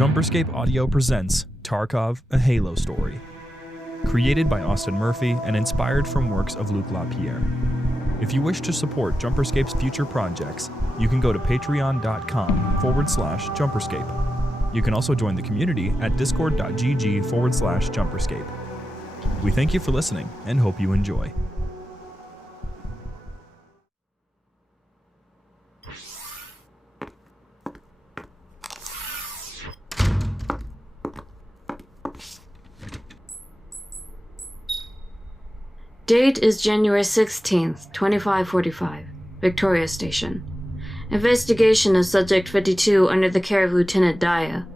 Jumperscape Audio presents Tarkov A Halo Story. Created by Austin Murphy and inspired from works of Luc Lapierre. If you wish to support Jumperscape's future projects, you can go to patreon.com/Jumperscape. You can also join the community at discord.gg/Jumperscape. We thank you for listening and hope you enjoy. Date is January 16th, 2545, Victoria Station. Investigation of Subject 52 under the care of Lieutenant Daya.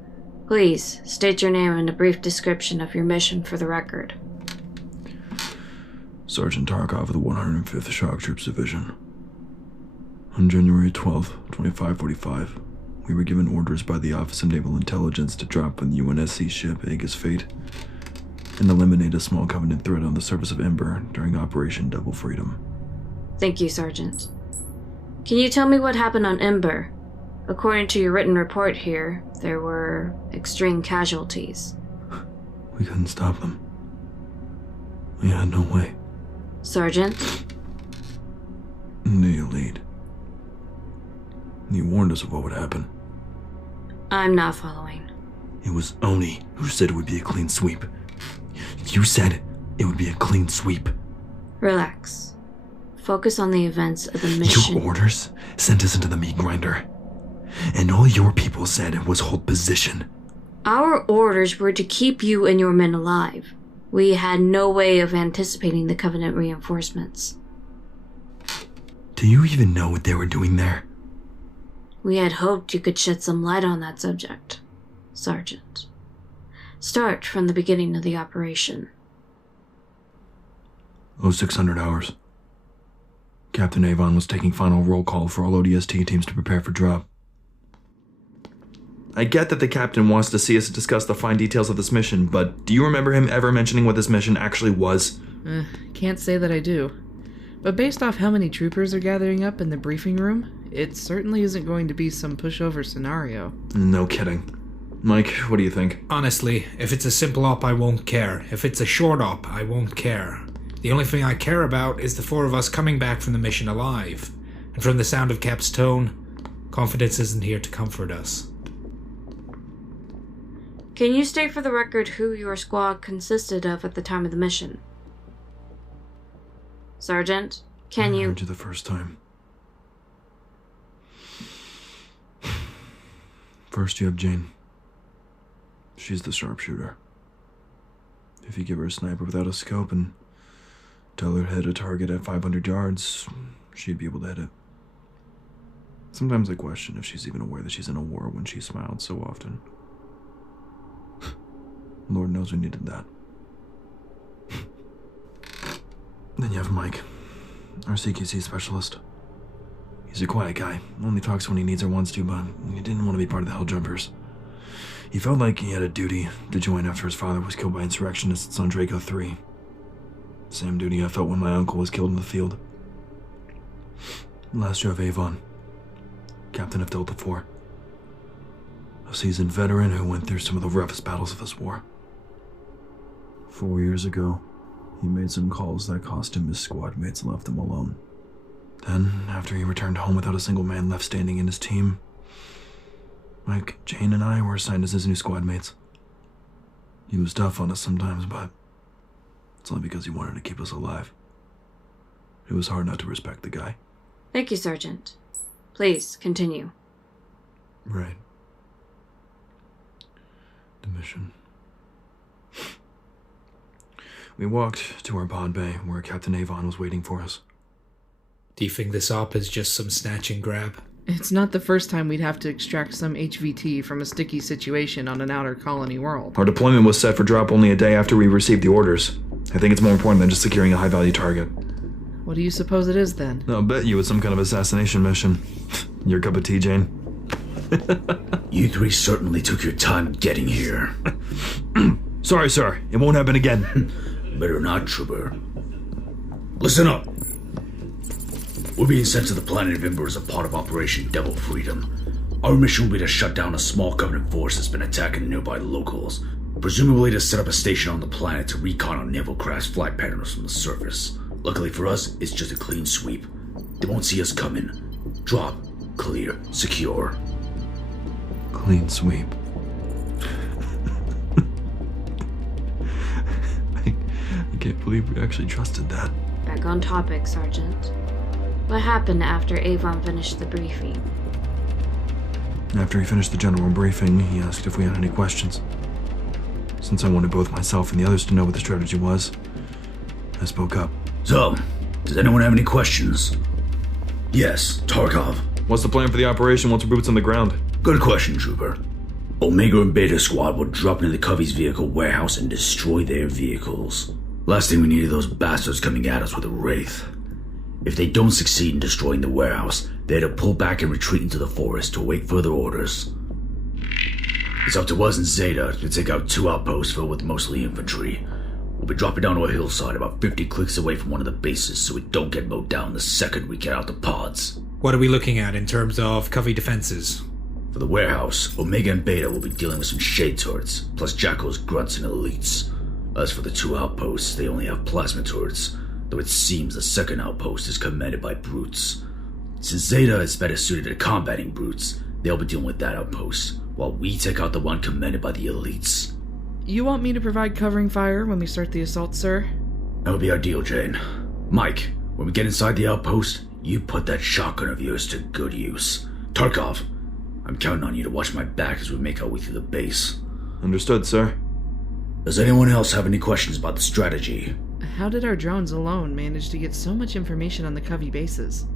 Please, state your name and a brief description of your mission for the record. Sergeant Tarkov of the 105th Shock Troops Division. On January 12th, 2545, we were given orders by the Office of Naval Intelligence to drop on the UNSC ship Aegis Fate and eliminate a small Covenant threat on the surface of Ember during Operation Double Freedom. Thank you, Sergeant. Can you tell me what happened on Ember? According to your written report here, there were extreme casualties. We couldn't stop them. We had no way. Sergeant? New lead. You warned us of what would happen. I'm not following. It was Oni who said it would be a clean sweep. You said it would be a clean sweep. Relax. Focus on the events of the mission. Your orders sent us into the meat grinder. And all your people said was hold position. Our orders were to keep you and your men alive. We had no way of anticipating the Covenant reinforcements. Do you even know what they were doing there? We had hoped you could shed some light on that subject, Sergeant. Start from the beginning of the operation. 0600 hours. Captain Avon was taking final roll call for all ODST teams to prepare for drop. I get that the captain wants to see us discuss the fine details of this mission, but do you remember him ever mentioning what this mission actually was? Can't say that I do. But based off how many troopers are gathering up in the briefing room, it certainly isn't going to be some pushover scenario. No kidding. Mike, what do you think? Honestly, if it's a simple op, I won't care. If it's a short op, I won't care. The only thing I care about is the four of us coming back from the mission alive. And from the sound of Cap's tone, confidence isn't here to comfort us. Can you state for the record who your squad consisted of at the time of the mission? Sergeant, can you... I heard you the first time. First you have Jane. She's the sharpshooter. If you give her a sniper without a scope and tell her to hit a target at 500 yards, she'd be able to hit it. Sometimes I question if she's even aware that she's in a war when she smiled so often. Lord knows we needed that. Then you have Mike, our CQC specialist. He's a quiet guy, only talks when he needs or wants to, but he didn't want to be part of the Helljumpers. He felt like he had a duty to join after his father was killed by insurrectionists on Draco 3. Same duty I felt when my uncle was killed in the field. Last you have Avon, captain of Delta 4. A seasoned veteran who went through some of the roughest battles of this war. 4 years ago, he made some calls that cost him his squad mates and left him alone. Then, after he returned home without a single man left standing in his team, Mike, Jane, and I were assigned as his new squad mates. He was tough on us sometimes, but it's only because he wanted to keep us alive. It was hard not to respect the guy. Thank you, Sergeant. Please, continue. Right. The mission. We walked to our pod bay where Captain Avon was waiting for us. Do you think this op is just some snatch and grab? It's not the first time we'd have to extract some HVT from a sticky situation on an outer colony world. Our deployment was set for drop only a day after we received the orders. I think it's more important than just securing a high-value target. What do you suppose it is, then? I'll bet you it's some kind of assassination mission. Your cup of tea, Jane? You three certainly took your time getting here. Sorry, sir. It won't happen again. Better not, trooper. Listen up. We're being sent to the planet of Ember as a part of Operation Double Freedom. Our mission will be to shut down a small Covenant force that's been attacking nearby locals, presumably to set up a station on the planet to recon on naval craft's flight patterns from the surface. Luckily for us, it's just a clean sweep. They won't see us coming. Drop, clear, secure. Clean sweep. I can't believe we actually trusted that. Back on topic, Sergeant. What happened after Avon finished the briefing? After he finished the general briefing, he asked if we had any questions. Since I wanted both myself and the others to know what the strategy was, I spoke up. So, does anyone have any questions? Yes, Tarkov. What's the plan for the operation once we're boots on the ground? Good question, Trooper. Omega and Beta Squad will drop into the Covey's vehicle warehouse and destroy their vehicles. Last thing we need are those bastards coming at us with a Wraith. If they don't succeed in destroying the warehouse, they're to pull back and retreat into the forest to await further orders. It's up to us and Zeta to take out 2 outposts filled with mostly infantry. We'll be dropping down to a hillside about 50 clicks away from one of the bases so we don't get mowed down the second we get out the pods. What are we looking at in terms of Covey defenses? For the warehouse, Omega and Beta will be dealing with some shade turrets, plus Jackals, Grunts, and Elites. As for the 2 outposts, they only have plasma turrets, though it seems the second outpost is commanded by Brutes. Since Zeta is better suited to combating Brutes, they'll be dealing with that outpost, while we take out the one commanded by the Elites. You want me to provide covering fire when we start the assault, sir? That would be ideal, Jane. Mike, when we get inside the outpost, you put that shotgun of yours to good use. Tarkov, I'm counting on you to watch my back as we make our way through the base. Understood, sir. Does anyone else have any questions about the strategy? How did our drones alone manage to get so much information on the Covey bases?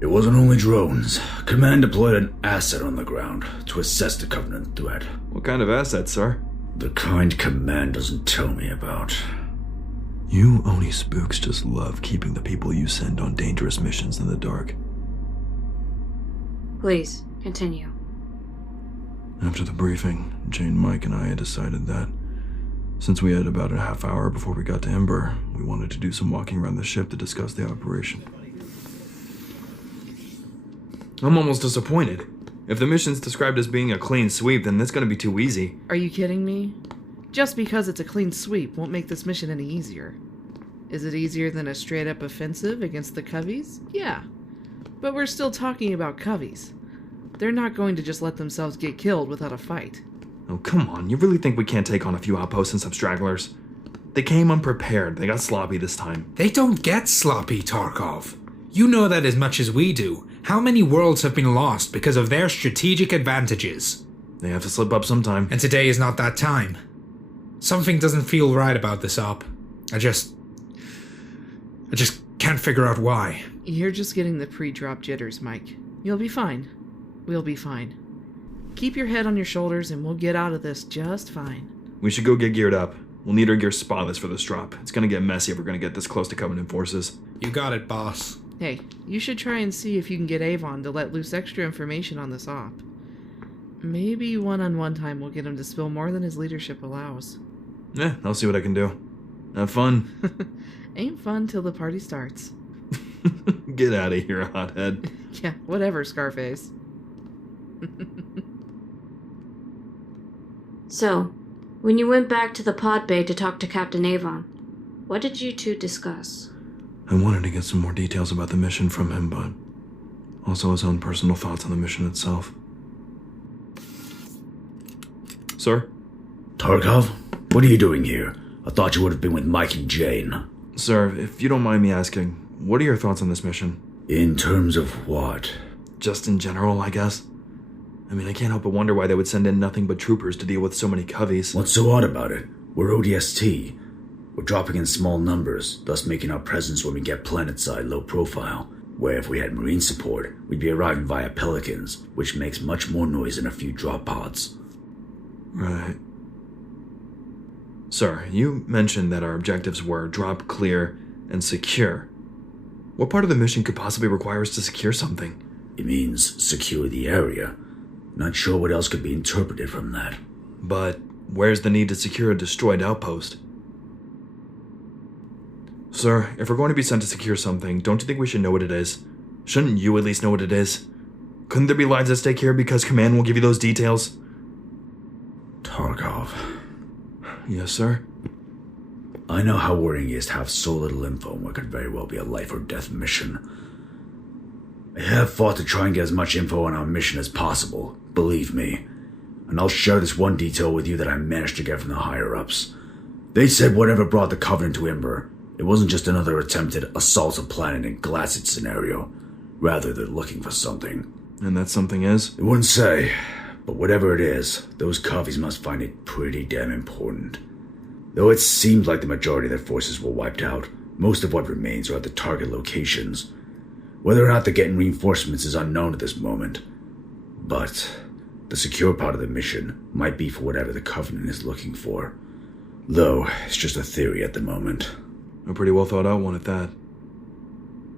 It wasn't only drones. Command deployed an asset on the ground to assess the Covenant threat. What kind of asset, sir? The kind Command doesn't tell me about. You Oni spooks just love keeping the people you send on dangerous missions in the dark. Please, continue. After the briefing, Jane, Mike, and I had decided that since we had about a half hour before we got to Ember, we wanted to do some walking around the ship to discuss the operation. I'm almost disappointed. If the mission's described as being a clean sweep, then that's gonna be too easy. Are you kidding me? Just because it's a clean sweep won't make this mission any easier. Is it easier than a straight-up offensive against the Coveys? Yeah. But we're still talking about Coveys. They're not going to just let themselves get killed without a fight. Oh, come on. You really think we can't take on a few outposts and some stragglers? They came unprepared. They got sloppy this time. They don't get sloppy, Tarkov. You know that as much as we do. How many worlds have been lost because of their strategic advantages? They have to slip up sometime. And today is not that time. Something doesn't feel right about this op. I just can't figure out why. You're just getting the pre-drop jitters, Mike. You'll be fine. We'll be fine. Keep your head on your shoulders and we'll get out of this just fine. We should go get geared up. We'll need our gear spotless for this drop. It's gonna get messy if we're gonna get this close to Covenant forces. You got it, boss. Hey, you should try and see if you can get Avon to let loose extra information on this op. Maybe one-on-one time will get him to spill more than his leadership allows. Yeah, I'll see what I can do. Have fun. Ain't fun till the party starts. Get out of here, hothead. Yeah, whatever, Scarface. So, when you went back to the pod bay to talk to Captain Avon, what did you two discuss? I wanted to get some more details about the mission from him, but also his own personal thoughts on the mission itself. Sir? Tarkov, what are you doing here? I thought you would have been with Mike and Jane. Sir, if you don't mind me asking, what are your thoughts on this mission? In terms of what? Just in general, I guess. I mean, I can't help but wonder why they would send in nothing but troopers to deal with so many Coveys. What's so odd about it? We're ODST. We're dropping in small numbers, thus making our presence when we get planetside low profile. Where if we had marine support, we'd be arriving via Pelicans, which makes much more noise than a few drop pods. Right. Sir, you mentioned that our objectives were drop, clear, and secure. What part of the mission could possibly require us to secure something? It means secure the area. Not sure what else could be interpreted from that. But where's the need to secure a destroyed outpost? Sir, if we're going to be sent to secure something, don't you think we should know what it is? Shouldn't you at least know what it is? Couldn't there be lines at stake here because Command will give you those details? Tarkov. Yes, sir? I know how worrying it is to have so little info on what could very well be a life or death mission. I have fought to try and get as much info on our mission as possible, believe me. And I'll share this one detail with you that I managed to get from the higher-ups. They said whatever brought the Covenant to Ember, it wasn't just another attempted assault of planet and glassed scenario. Rather, they're looking for something. And that something is? It wouldn't say, but whatever it is, those Covies must find it pretty damn important. Though it seems like the majority of their forces were wiped out, most of what remains are at the target locations. Whether or not they're getting reinforcements is unknown at this moment. But the secure part of the mission might be for whatever the Covenant is looking for. Though, it's just a theory at the moment. A pretty well thought out one at that.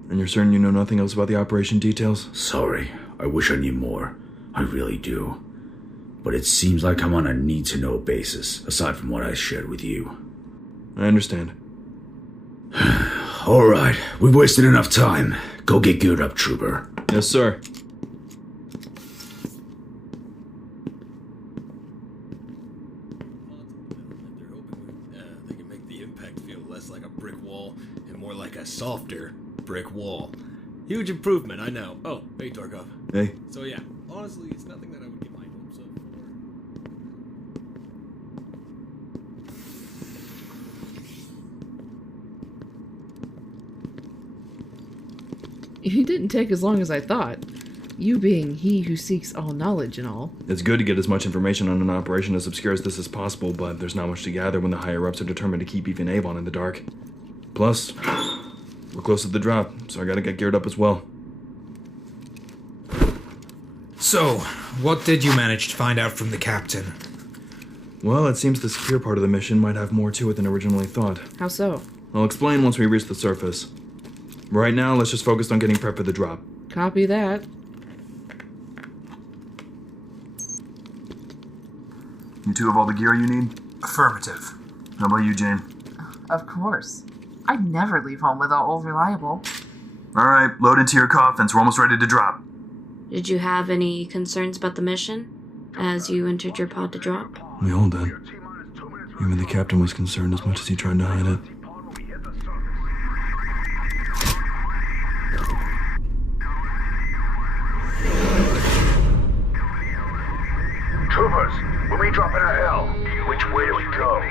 And you're certain you know nothing else about the operation details? Sorry, I wish I knew more. I really do. But it seems like I'm on a need-to-know basis, aside from what I shared with you. I understand. Alright, we've wasted enough time. Go get geared up, Trooper. Yes, sir. They're hoping they can make the impact feel less like a brick wall and more like a softer brick wall. Huge improvement, I know. Oh, hey, Tarkov. Hey. So yeah, honestly, it's nothing that I would get my hopes up for. You didn't take as long as I thought. You being he who seeks all knowledge and all. It's good to get as much information on an operation as obscure as this as possible, but there's not much to gather when the higher-ups are determined to keep even Avon in the dark. Plus, we're close to the drop, so I gotta get geared up as well. So, what did you manage to find out from the captain? Well, it seems the secure part of the mission might have more to it than originally thought. How so? I'll explain once we reach the surface. Right now, let's just focus on getting prepped for the drop. Copy that. You two have all the gear you need? Affirmative. How about you, Jane? Of course. I'd never leave home without Old Reliable. Alright, load into your coffins. We're almost ready to drop. Did you have any concerns about the mission as you entered your pod to drop? We all did. Even the captain was concerned as much as he tried to hide it. Troopers, when we drop in a hell, which way do we go?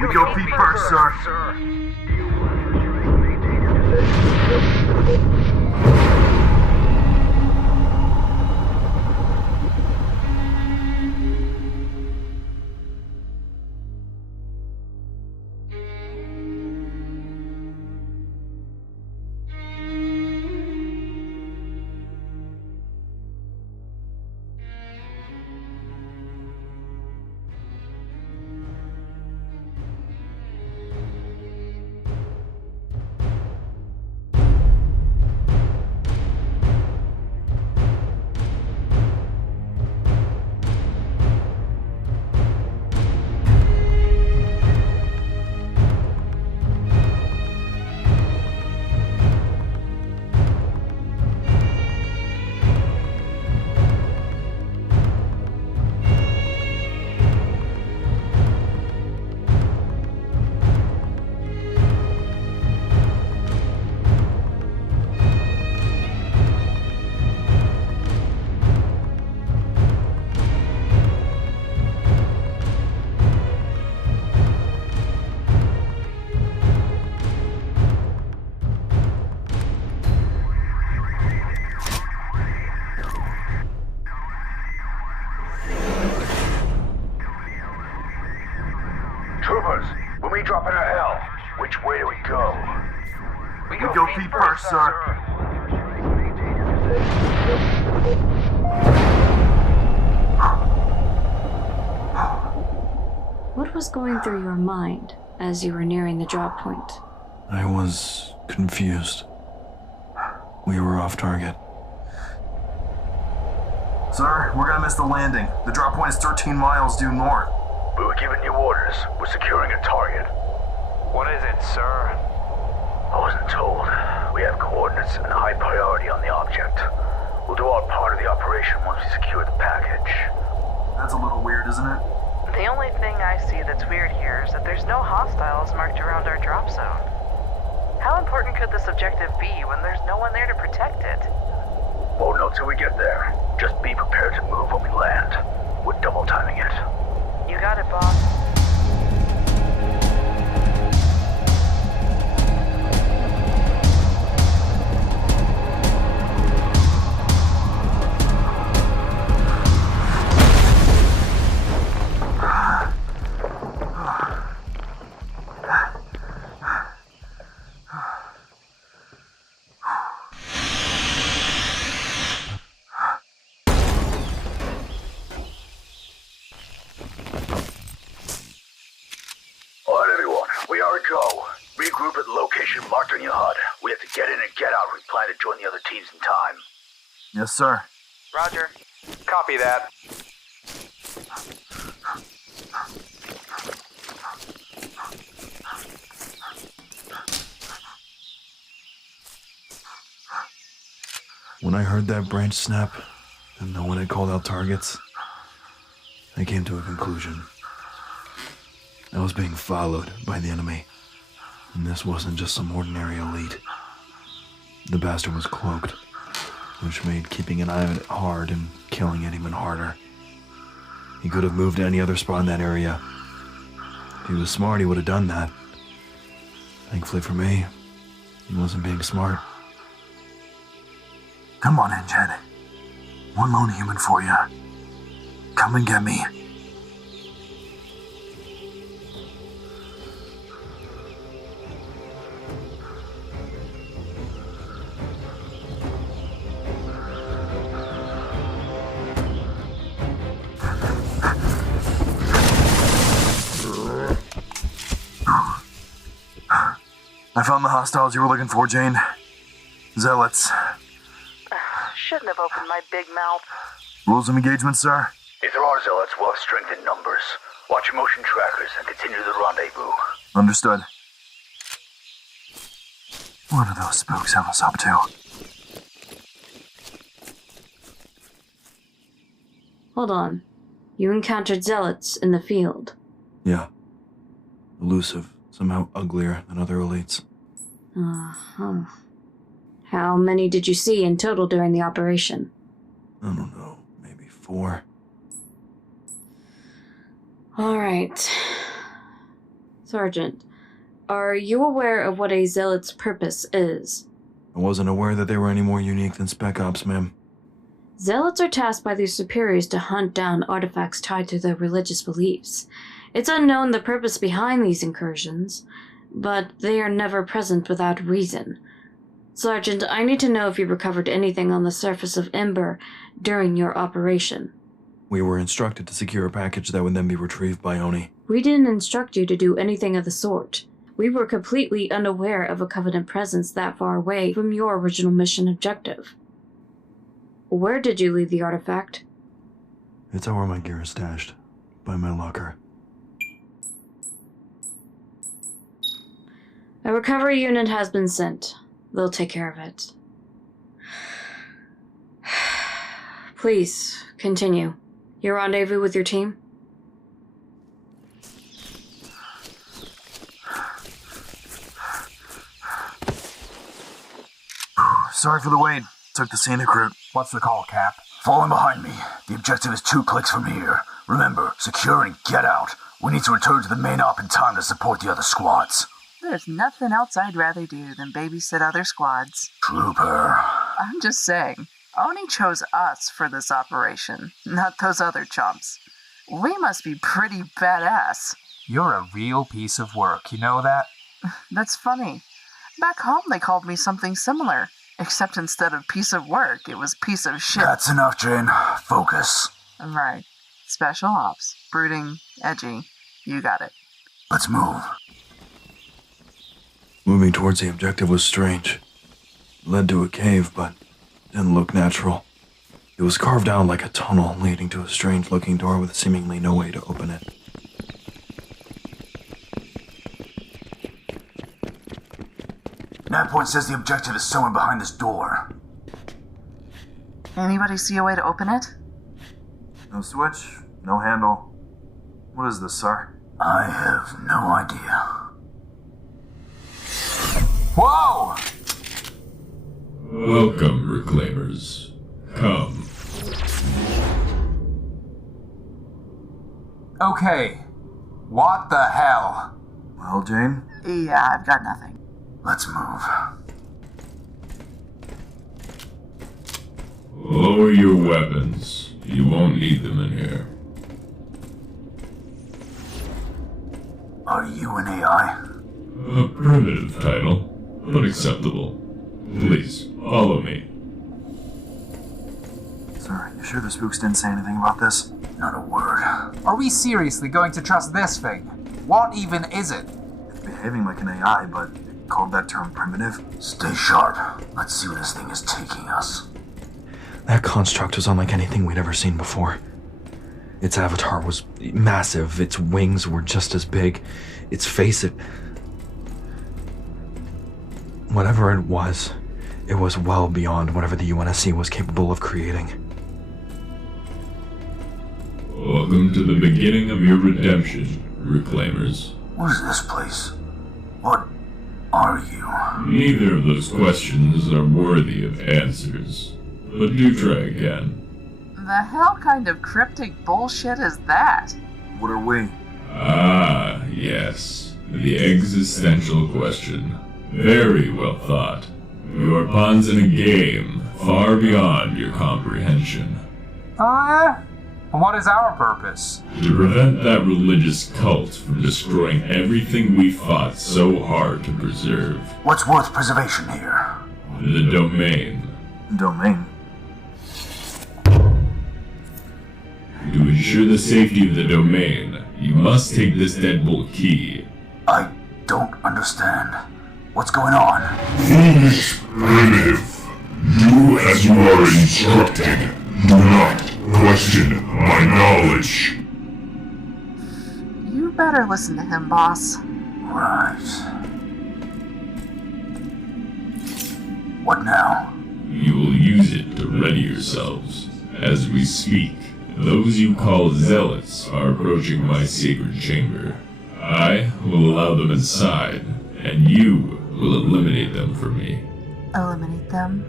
We go feet first, sir. Troopers, when we drop in a hell, which way do we go? We go feet first, sir. What was going through your mind as you were nearing the drop point? I was confused. We were off target. Sir, we're gonna miss the landing. The drop point is 13 miles due north. We were giving you orders. We're securing a target. What is it, sir? I wasn't told. We have coordinates and a high priority on the object. We'll do our part of the operation once we secure the package. That's a little weird, isn't it? The only thing I see that's weird here is that there's no hostiles marked around our drop zone. How important could this objective be when there's no one there to protect it? Won't know till we get there. Just be prepared to move when we land. We're double timing it. You got it, boss. Regroup at the location marked on your HUD. We have to get in and get out. We plan to join the other teams in time. Yes, sir. Roger. Copy that. When I heard that branch snap, and no one had called out targets, I came to a conclusion. I was being followed by the enemy. And this wasn't just some ordinary elite. The bastard was cloaked, which made keeping an eye on it hard and killing it even harder. He could have moved to any other spot in that area. If he was smart, he would have done that. Thankfully for me, he wasn't being smart. Come on in, Jed. One lone human for you. Come and get me. I found the hostiles you were looking for, Jane. Zealots. Shouldn't have opened my big mouth. Rules of engagement, sir? If there are zealots, we'll have strength in numbers. Watch your motion trackers and continue the rendezvous. Understood. What do those spooks have us up to? Hold on. You encountered zealots in the field. Yeah. Elusive. Somehow uglier than other elites. Uh-huh. How many did you see in total during the operation? I don't know. Maybe 4. All right. Sergeant, are you aware of what a zealot's purpose is? I wasn't aware that they were any more unique than Spec Ops, ma'am. Zealots are tasked by their superiors to hunt down artifacts tied to their religious beliefs. It's unknown the purpose behind these incursions, but they are never present without reason. Sergeant, I need to know if you recovered anything on the surface of Ember during your operation. We were instructed to secure a package that would then be retrieved by Oni. We didn't instruct you to do anything of the sort. We were completely unaware of a Covenant presence that far away from your original mission objective. Where did you leave the artifact? It's where my gear is stashed. By my locker. A recovery unit has been sent. They'll take care of it. Please, continue. Your rendezvous with your team? Sorry for the wait. Took the scenic route. What's the call, Cap? Fall in behind me. The objective is 2 clicks from here. Remember, secure and get out. We need to return to the main op in time to support the other squads. There's nothing else I'd rather do than babysit other squads. Trooper. I'm just saying, Oni chose us for this operation, not those other chumps. We must be pretty badass. You're a real piece of work, you know that? That's funny. Back home they called me something similar, except instead of piece of work, it was piece of shit. That's enough, Jane. Focus. Right. Special ops. Brooding. Edgy. You got it. Let's move. Moving towards the objective was strange. It led to a cave, but didn't look natural. It was carved out like a tunnel leading to a strange-looking door with seemingly no way to open it. Nav point says the objective is somewhere behind this door. Anybody see a way to open it? No switch, no handle. What is this, sir? I have no idea. Whoa! Welcome, Reclaimers. Come. Okay. What the hell? Well, Jane? Yeah, I've got nothing. Let's move. Lower your weapons. You won't need them in here. Are you an AI? A primitive title, but acceptable. Please, follow me. Sir, you sure the spooks didn't say anything about this? Not a word. Are we seriously going to trust this thing? What even is it? It's behaving like an AI, but you called that term primitive? Stay sharp. Let's see where this thing is taking us. That construct was unlike anything we'd ever seen before. Its avatar was massive, its wings were just as big, its face, whatever it was well beyond whatever the UNSC was capable of creating. Welcome to the beginning of your redemption, Reclaimers. What is this place? What are you? Neither of those questions are worthy of answers, but do try again. The hell kind of cryptic bullshit is that? What are we? Ah, yes. The existential question. Very well thought. You are pawns in a game, far beyond your comprehension. Oh, yeah? And what is our purpose? To prevent that religious cult from destroying everything we fought so hard to preserve. What's worth preservation here? The domain. Domain? To ensure the safety of the domain, you must take this deadbolt key. I don't understand. What's going on? Foolish primitive. Do as you are instructed. Do not question my knowledge. You better listen to him, boss. Right. What now? You will use it to ready yourselves. As we speak, those you call zealots are approaching my sacred chamber. I will allow them inside, and you will eliminate them for me. Eliminate them?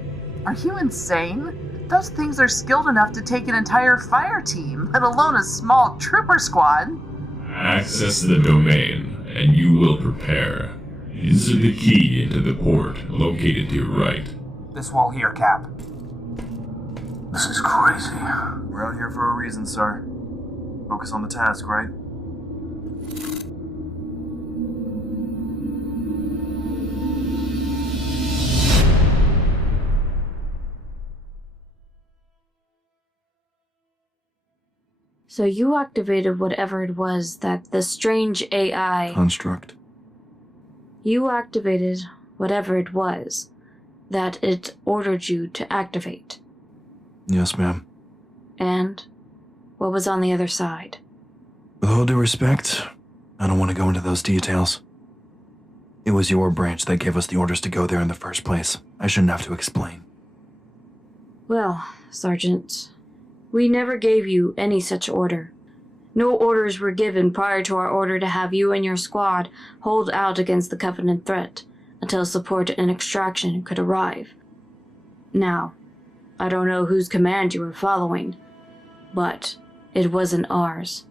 Are you insane? Those things are skilled enough to take an entire fire team, let alone a small trooper squad. Access the domain, and you will prepare. Insert the key into the port located to your right. This wall here, Cap. This is crazy. We're out here for a reason, sir. Focus on the task, right? So you activated whatever it was that the strange AI... Construct. You activated whatever it was that it ordered you to activate. Yes, ma'am. And what was on the other side? With all due respect, I don't want to go into those details. It was your branch that gave us the orders to go there in the first place. I shouldn't have to explain. Well, Sergeant, we never gave you any such order. No orders were given prior to our order to have you and your squad hold out against the Covenant threat until support and extraction could arrive. Now, I don't know whose command you were following, but it wasn't ours.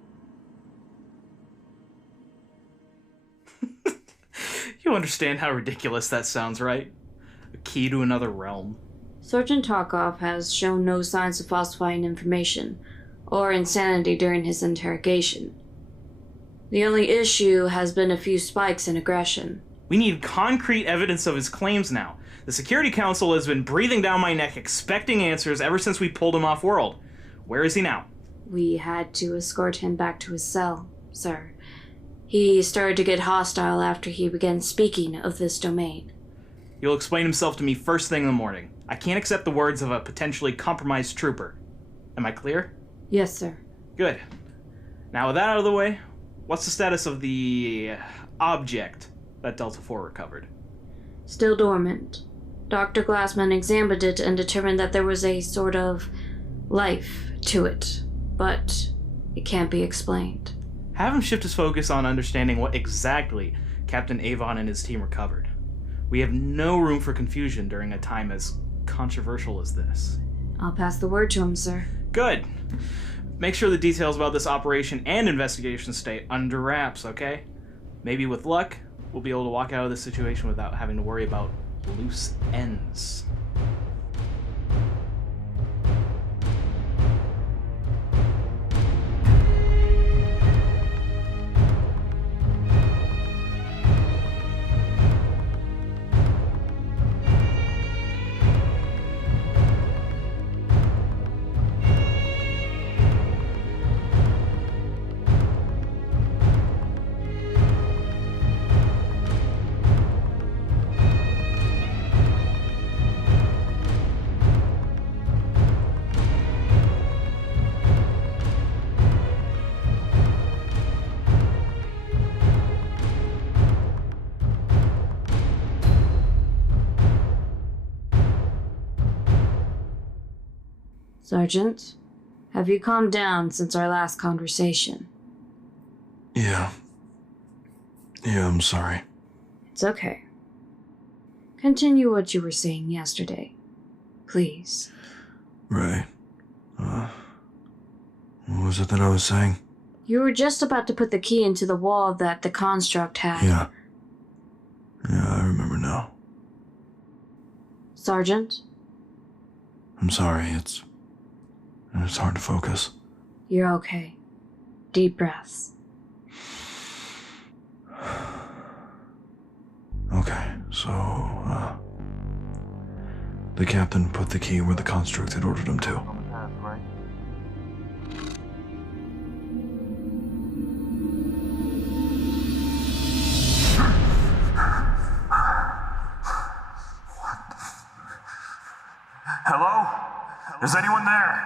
You understand how ridiculous that sounds, right? A key to another realm. Sergeant Tarkov has shown no signs of falsifying information or insanity during his interrogation. The only issue has been a few spikes in aggression. We need concrete evidence of his claims now. The Security Council has been breathing down my neck expecting answers ever since we pulled him off-world. Where is he now? We had to escort him back to his cell, sir. He started to get hostile after he began speaking of this domain. He'll explain himself to me first thing in the morning. I can't accept the words of a potentially compromised trooper. Am I clear? Yes, sir. Good. Now with that out of the way, what's the status of the object that Delta 4 recovered? Still dormant. Dr. Glassman examined it and determined that there was a sort of life to it, but it can't be explained. Have him shift his focus on understanding what exactly Captain Avon and his team recovered. We have no room for confusion during a time as controversial as this. I'll pass the word to him, sir. Good. Make sure the details about this operation and investigation stay under wraps, okay? Maybe with luck, we'll be able to walk out of this situation without having to worry about loose ends. Sergeant, have you calmed down since our last conversation? Yeah, I'm sorry. It's okay. Continue what you were saying yesterday, please. Right. What was it that I was saying? You were just about to put the key into the wall that the construct had. Yeah, I remember now. Sergeant? I'm sorry, it's hard to focus. You're okay. Deep breaths. Okay, so, the captain put the key where the construct had ordered him to. Hello? Is anyone there?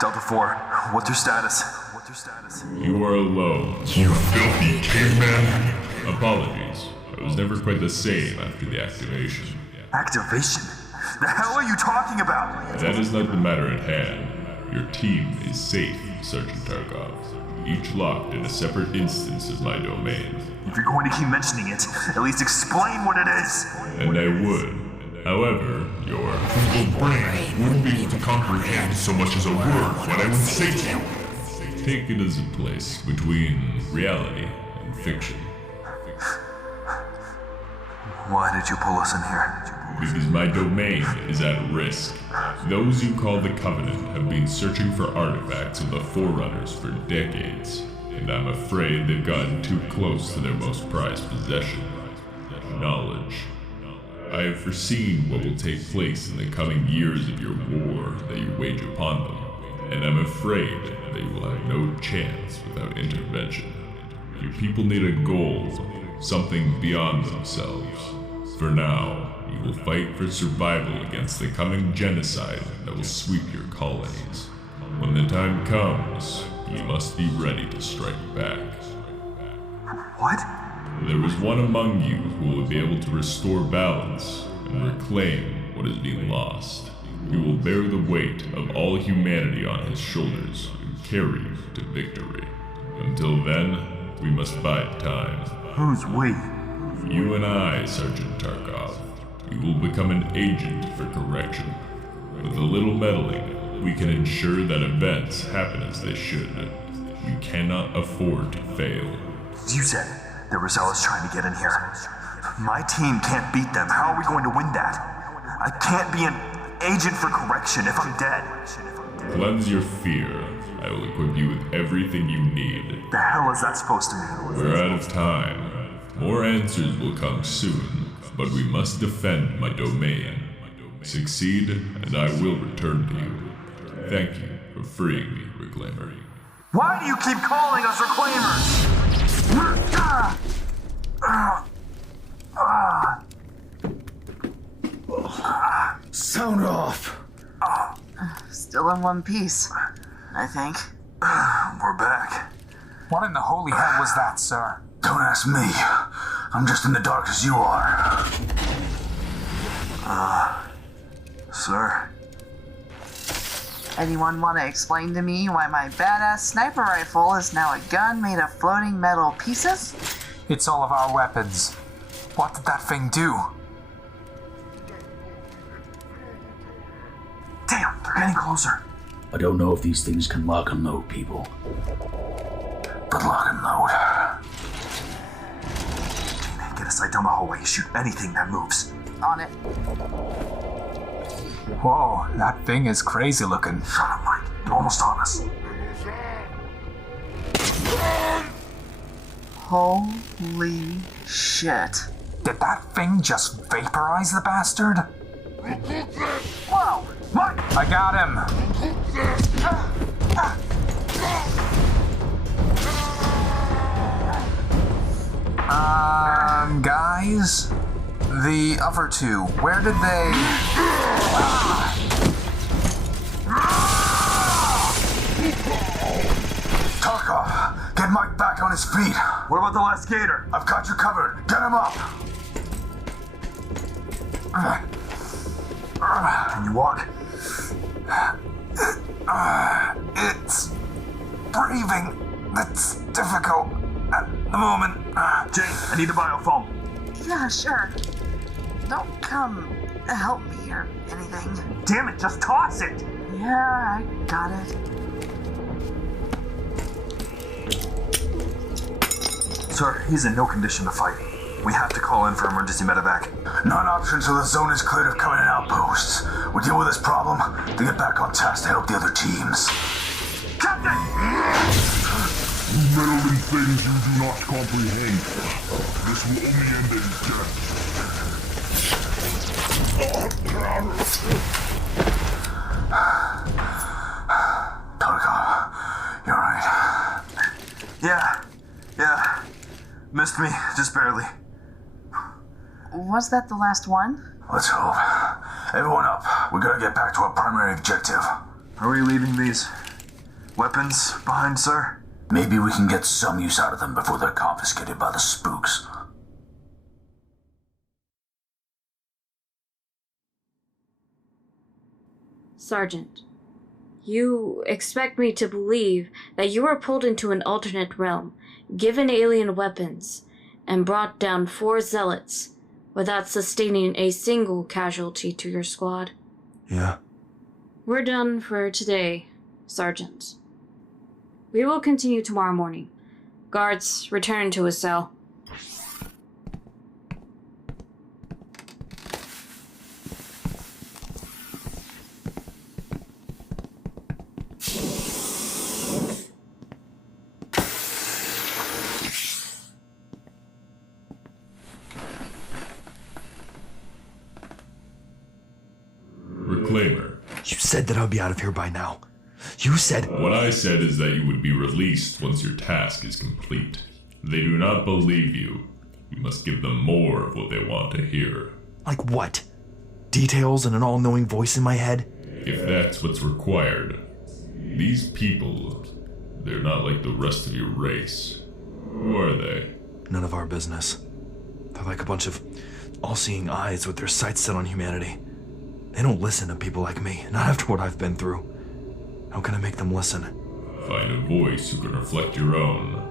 Delta 4, what's your status? You are alone. You filthy caveman! Apologies. I was never quite the same after the activation. Activation? The hell are you talking about? That is not the matter at hand. Your team is safe, Sergeant Tarkov. Each locked in a separate instance of my domain. If you're going to keep mentioning it, at least explain what it is. And I would. However, your Google brain wouldn't be able to comprehend so much as a word what I would say to you. Take it as a place between reality and fiction. Why did you pull us in here? Because my domain is at risk. Those you call the Covenant have been searching for artifacts of the Forerunners for decades, and I'm afraid they've gotten too close to their most prized possession, knowledge. I have foreseen what will take place in the coming years of your war that you wage upon them, and I'm afraid that you will have no chance without intervention. Your people need a goal, something beyond themselves. For now, you will fight for survival against the coming genocide that will sweep your colonies. When the time comes, you must be ready to strike back. What? There is one among you who will be able to restore balance and reclaim what has been lost. He will bear the weight of all humanity on his shoulders and carry you to victory. Until then, we must bide time. Who's we? You and I, Sergeant Tarkov. We will become an agent for correction. With a little meddling, we can ensure that events happen as they should. We cannot afford to fail. You said there were zealots trying to get in here. My team can't beat them. How are we going to win that? I can't be an agent for correction if I'm dead. Cleanse your fear. I will equip you with everything you need. The hell is that supposed to mean? We're out of time. More answers will come soon, but we must defend my domain. Succeed, and I will return to you. Thank you for freeing me, Reclaimer. Why do you keep calling us Reclaimers? Sound off! Still in one piece, I think. We're back. What in the holy hell was that, sir? Don't ask me. I'm just in the dark as you are. Sir? Anyone want to explain to me why my badass sniper rifle is now a gun made of floating metal pieces? It's all of our weapons. What did that thing do? Damn, they're getting closer. I don't know if these things can lock and load people. But lock and load. Get a sight down the hallway. Shoot anything that moves. On it. Whoa, that thing is crazy looking. Shut up, Mike. They're almost on us. Holy shit. Did that thing just vaporize the bastard? Whoa! Mike! I got him! Guys? The other two, where did they... Tarkov, get Mike back on his feet. What about the last gator? I've got you covered. Get him up. Can you walk? It's breathing. That's difficult at the moment. Jane, I need the biofoam. Yeah, sure. Don't come help me or anything. Damn it, just toss it. Yeah, I got it. Sir, he's in no condition to fight. We have to call in for emergency medevac. Not an option till the zone is cleared of coming in outposts. We deal with this problem, then get back on task to help the other teams. Captain! Meddling things you do not comprehend. This will only end in death. Tarkov, you alright? Yeah. Missed me, just barely. Was that the last one? Let's hope. Everyone up. We gotta get back to our primary objective. Are we leaving these weapons behind, sir? Maybe we can get some use out of them before they're confiscated by the spooks. Sergeant, you expect me to believe that you were pulled into an alternate realm, given alien weapons, and brought down 4 zealots without sustaining a single casualty to your squad? Yeah. We're done for today, Sergeant. We will continue tomorrow morning. Guards, return to his cell. Reclaimer. You said that I'd be out of here by now. You said... What I said is that you would be released once your task is complete. They do not believe you. You must give them more of what they want to hear. Like what? Details and an all-knowing voice in my head? If that's what's required. These people, they're not like the rest of your race. Who are they? None of our business. They're like a bunch of all-seeing eyes with their sights set on humanity. They don't listen to people like me, not after what I've been through. How can I make them listen? Find a voice who can reflect your own.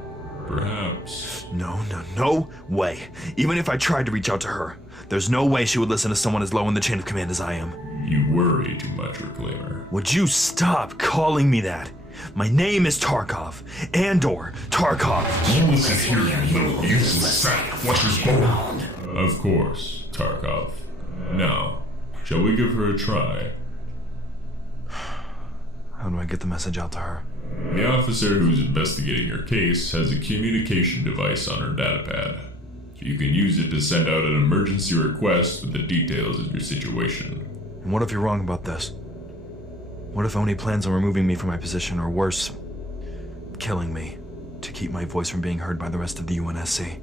Perhaps. No way. Even if I tried to reach out to her, there's no way she would listen to someone as low in the chain of command as I am. You worry too much, Reclaimer. Would you stop calling me that? My name is Tarkov. Andor Tarkov. You listen here, you little useless sack of flesh is bone. Of course, Tarkov. Now, shall we give her a try? How do I get the message out to her? The officer who's investigating your case has a communication device on her datapad. You can use it to send out an emergency request with the details of your situation. And what if you're wrong about this? What if Oni plans on removing me from my position, or worse, killing me, to keep my voice from being heard by the rest of the UNSC?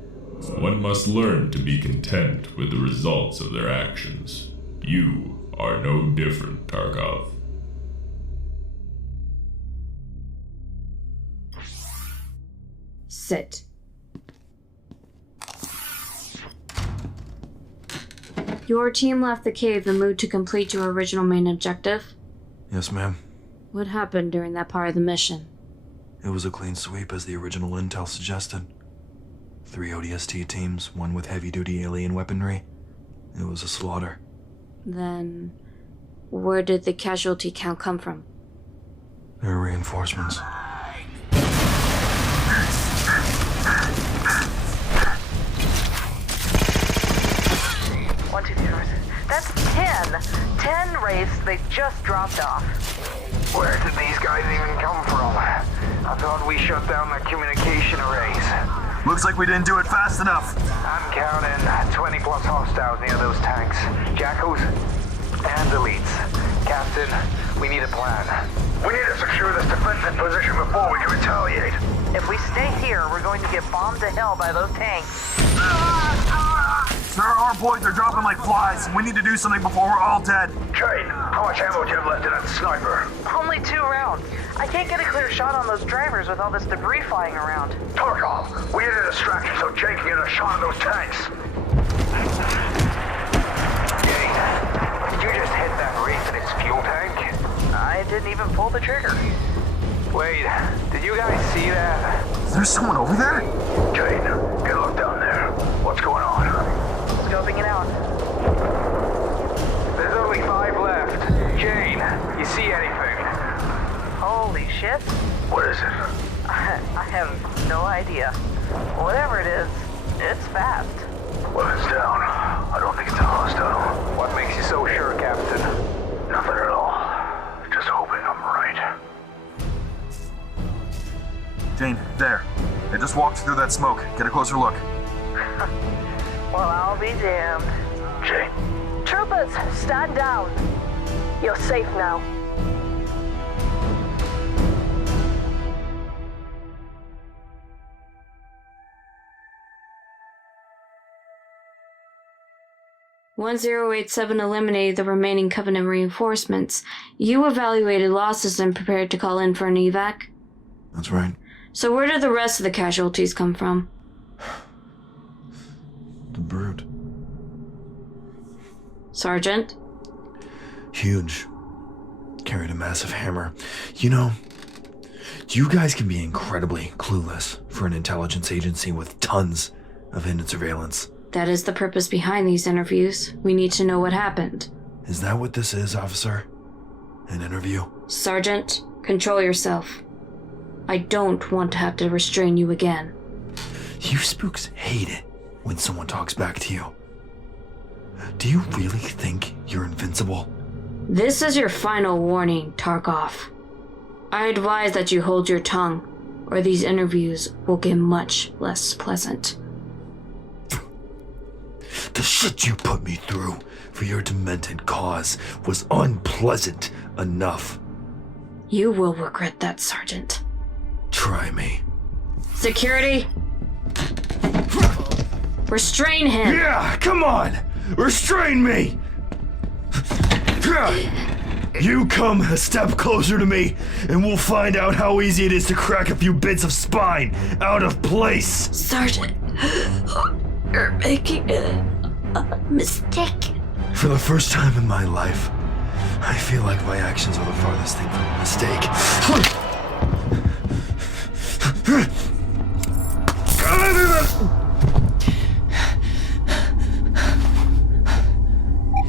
One must learn to be content with the results of their actions. You are no different, Tarkov. Sit. Your team left the cave and moved to complete your original main objective? Yes, ma'am. What happened during that part of the mission? It was a clean sweep as the original intel suggested. 3 ODST teams, 1 with heavy-duty alien weaponry. It was a slaughter. Then, where did the casualty count come from? There were reinforcements. One, two, three, four, six. That's 10. 10 wraiths they just dropped off. Where did these guys even come from? I thought we shut down the communication arrays. Looks like we didn't do it fast enough. I'm counting 20 plus hostiles near those tanks. Jackals and elites. Captain, we need a plan. We need to secure this defensive position before we can retaliate. If we stay here, we're going to get bombed to hell by those tanks. Sir, our boys are dropping like flies. We need to do something before we're all dead. Jane, how much ammo do you have left in that sniper? Only 2 rounds. I can't get a clear shot on those drivers with all this debris flying around. Tarkov, we need a distraction so Jane can get a shot on those tanks. Jane, did you just hit that wraith in its fuel tank? I didn't even pull the trigger. Wait, did you guys see that? Is there someone over there? Jane, get a look down there. What's going on? Scoping it out. There's only 5 left. Jane, you see anything? Holy shit. What is it? I have no idea. Whatever it is, it's fast. Weapons down. I don't think it's a hostile. What makes you so sure, Captain? Nothing at all. Just hoping I'm right. Jane, there. They just walked through that smoke. Get a closer look. Well, I'll be damned. Jane. Troopers, stand down. You're safe now. "1087 eliminated the remaining Covenant reinforcements. You evaluated losses and prepared to call in for an evac? That's right. So where did the rest of the casualties come from?" The Brute. Sergeant? Huge. Carried a massive hammer. You know, you guys can be incredibly clueless for an intelligence agency with tons of hidden surveillance. That is the purpose behind these interviews. We need to know what happened. Is that what this is, officer? An interview? Sergeant, control yourself. I don't want to have to restrain you again. You spooks hate it when someone talks back to you. Do you really think you're invincible? This is your final warning, Tarkov. I advise that you hold your tongue, or these interviews will get much less pleasant. The shit you put me through for your demented cause was unpleasant enough. You will regret that, Sergeant. Try me. Security! Restrain him! Yeah, come on! Restrain me! You come a step closer to me, and we'll find out how easy it is to crack a few bits of spine out of place! Sergeant, you're making a mistake. For the first time in my life, I feel like my actions are the farthest thing from a mistake.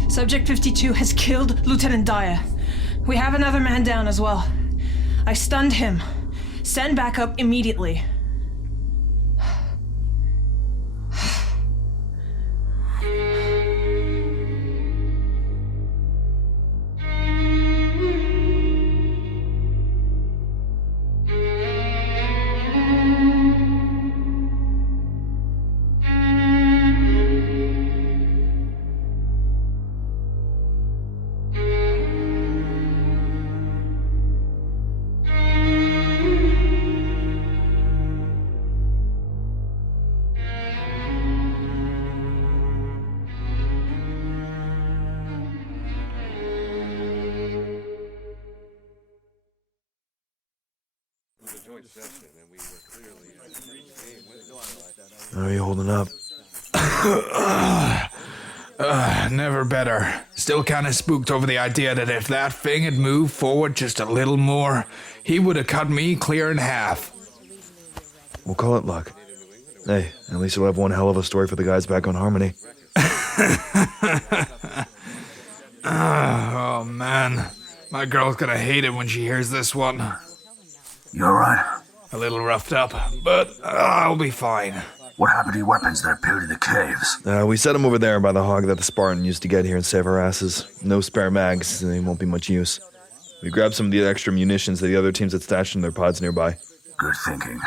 Subject 52 has killed Lieutenant Dyer. We have another man down as well. I stunned him. Send backup immediately. How are you holding up? Never better. Still kinda spooked over the idea that if that thing had moved forward just a little more, he would have cut me clear in half. We'll call it luck. Hey, at least you'll have one hell of a story for the guys back on Harmony. Oh man, my girl's gonna hate it when she hears this one. You alright? A little roughed up, but I'll be fine. What happened to your weapons that appeared in the caves? We set them over there by the hog that the Spartan used to get here and save our asses. No spare mags, they won't be much use. We grabbed some of the extra munitions that the other teams had stashed in their pods nearby. Good thinking.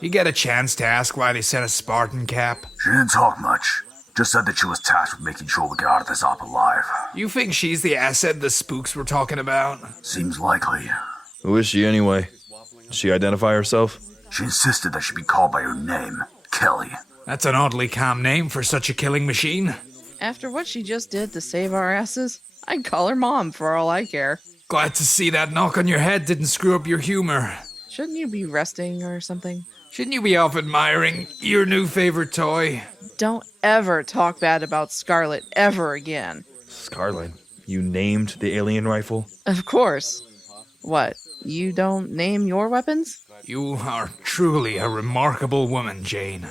You get a chance to ask why they sent a Spartan, Cap? She didn't talk much. Just said that she was tasked with making sure we get out of this op alive. You think she's the asset the spooks were talking about? Seems likely. Who is she anyway? Did she identify herself? She insisted that she be called by her name, Kelly. That's an oddly calm name for such a killing machine. After what she just did to save our asses, I'd call her Mom for all I care. Glad to see that knock on your head didn't screw up your humor. Shouldn't you be resting or something? Shouldn't you be off admiring your new favorite toy? Don't ever talk bad about Scarlet ever again. Scarlet? You named the alien rifle? Of course. What, you don't name your weapons? You are truly a remarkable woman, Jane.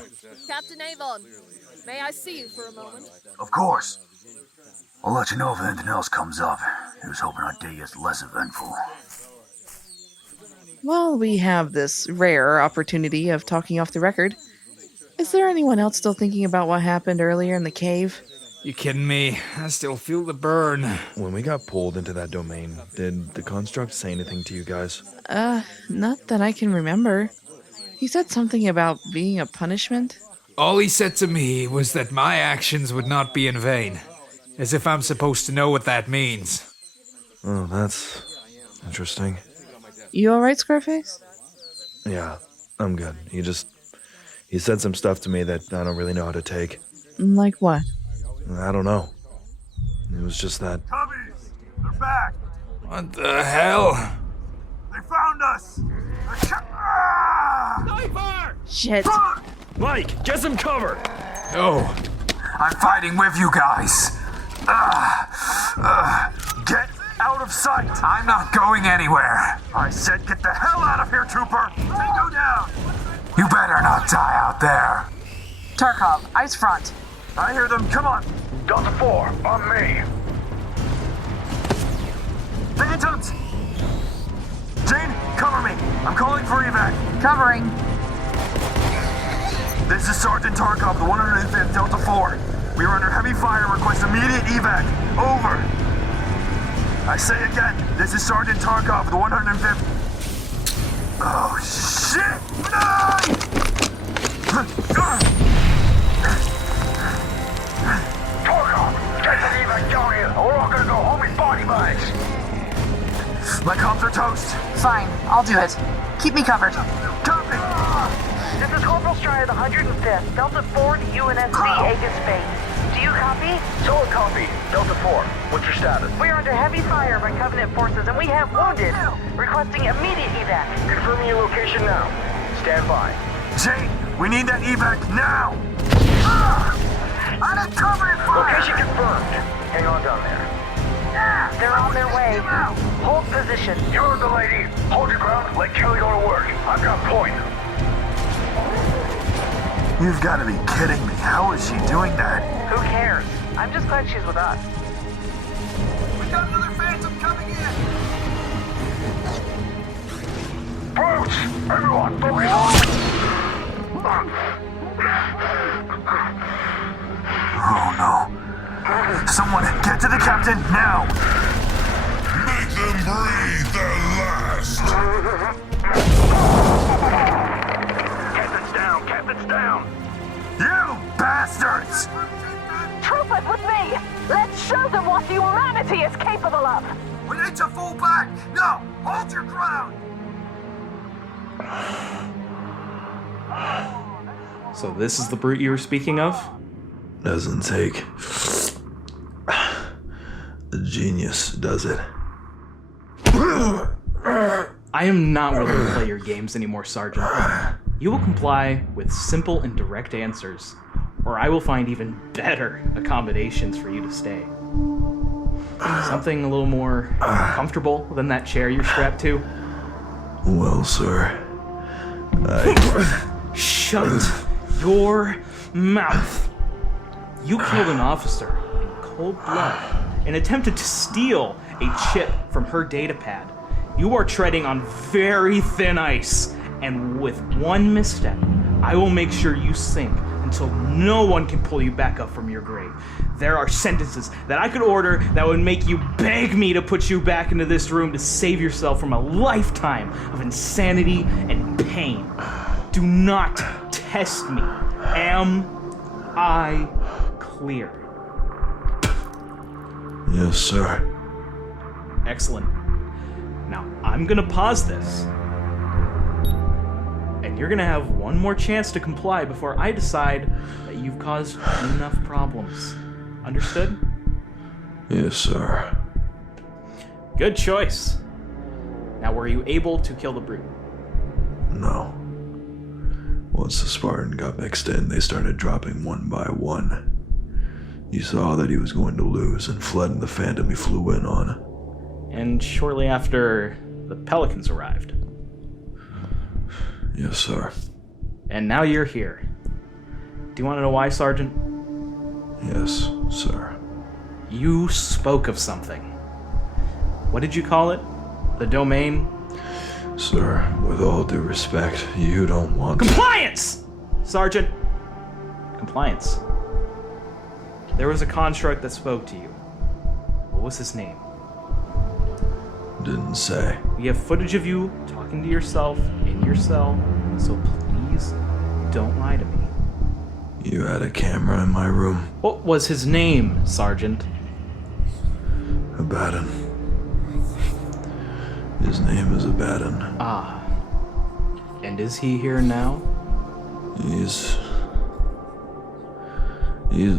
Captain Avon, may I see you for a moment? Of course. I'll let you know if anything else comes up. I was hoping our day gets less eventful. While we have this rare opportunity of talking off the record, is there anyone else still thinking about what happened earlier in the cave? You kidding me? I still feel the burn. When we got pulled into that domain, did the construct say anything to you guys? Not that I can remember. He said something about being a punishment. All he said to me was that my actions would not be in vain. As if I'm supposed to know what that means. Oh, that's interesting. You alright, Scarface? Yeah, I'm good. He said some stuff to me that I don't really know how to take. Like what? I don't know. It was just that. Cubbies! They're back! What the hell? They found us! Sniper! Shit. Mike, get some cover! Oh. I'm fighting with you guys! Get out of sight! I'm not going anywhere! I said get the hell out of here, trooper! Tango down! You better not die out there! Tarkov, ice front. I hear them, come on! Delta 4, on me. Phantoms! Jane, cover me! I'm calling for evac! Covering. This is Sergeant Tarkov, the 105th Delta 4. We are under heavy fire and request immediate evac. Over. I say again, this is Sergeant Tarkov, the 105th. Oh, shit! Tarkov, get the evac down here, or we're all gonna go home in body bags. My comms are toast. Fine, I'll do it. Keep me covered. Copy! This is Corporal Stride of the 105th, Delta 4 to UNSC Aegis Space. Do you copy? Solid copy. Delta 4, what's your status? We are under heavy fire by Covenant forces and we have wounded. Requesting immediate evac. Confirming your location now. Stand by. Jane, we need that evac now! I'm in Covenant fire! Location confirmed. Hang on down there. They're on their way. Hold position. You heard the lady. Hold your ground. Let Kelly go to work. I've got point. You've got to be kidding me. How is she doing that? Who cares? I'm just glad she's with us. We got another Phantom coming in! Brutes! Everyone, focus on! Oh no. Someone, get to the captain, now! Make them breathe their last! Captain's down! Captain's down! You bastards! Troopers with me! Let's show them what humanity is capable of! We need to fall back! No! Hold your ground! So this is the brute you were speaking of? Doesn't take a genius, does it? I am not willing to play your games anymore, Sergeant. You will comply with simple and direct answers, or I will find even better accommodations for you to stay. Something a little more comfortable than that chair you're strapped to. Well, sir, Shut your mouth. You killed an officer in cold blood and attempted to steal a chip from her datapad. You are treading on very thin ice, and with one misstep, I will make sure you sink until no one can pull you back up from your grave. There are sentences that I could order that would make you beg me to put you back into this room to save yourself from a lifetime of insanity and pain. Do not test me. Am I clear? Yes, sir. Excellent. Now, I'm gonna pause this. And you're gonna have one more chance to comply before I decide that you've caused enough problems. Understood? Yes, sir. Good choice. Now, were you able to kill the brute? No. Once the Spartan got mixed in, they started dropping one by one. He saw that he was going to lose and fled in the Phantom he flew in on. And shortly after, the Pelicans arrived. Yes, sir. And now you're here. Do you want to know why, Sergeant? Yes, sir. You spoke of something. What did you call it? The domain? Sir, with all due respect, you don't want Compliance! Sergeant. Compliance. There was a construct that spoke to you. What was his name? Didn't say. We have footage of you talking to yourself in your cell, so please don't lie to me. You had a camera in my room. What was his name, Sergeant? Abaddon. His name is Abaddon. Ah. And is he here now? He's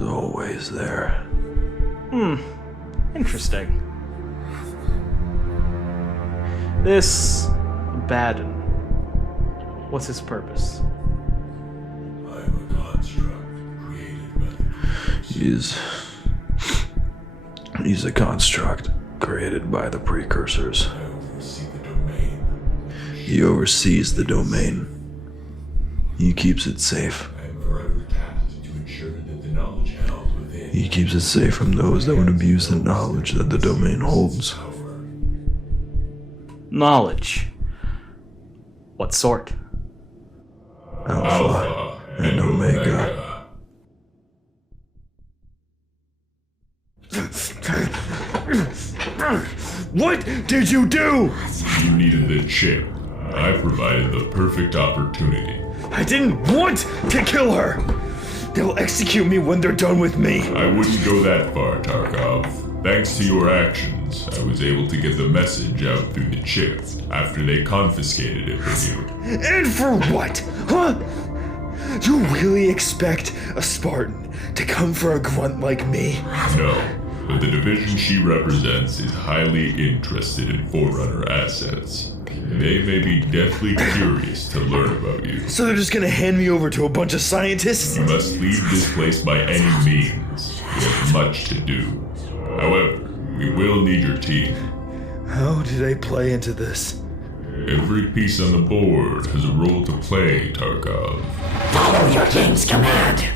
always there. Interesting. This Abaddon, what's his purpose? I'm a construct created by the He's a construct created by the precursors. I oversee the domain. He oversees the domain. He keeps it safe. I am forever tasked to ensure that the knowledge held within He keeps it safe from those that would abuse the knowledge that the domain holds. Knowledge. What sort? Alpha and Omega. What did you do? You needed the chip. I provided the perfect opportunity. I didn't want to kill her! They'll execute me when they're done with me. I wouldn't go that far, Tarkov. Thanks to your actions, I was able to get the message out through the chip after they confiscated it from you. And for what? Huh? You really expect a Spartan to come for a grunt like me? No, but the division she represents is highly interested in Forerunner assets. They may be deathly curious to learn about you. So they're just gonna hand me over to a bunch of scientists? You must leave this place by any means. We have much to do. However, we will need your team. How do they play into this? Every piece on the board has a role to play, Tarkov. Follow your game's command.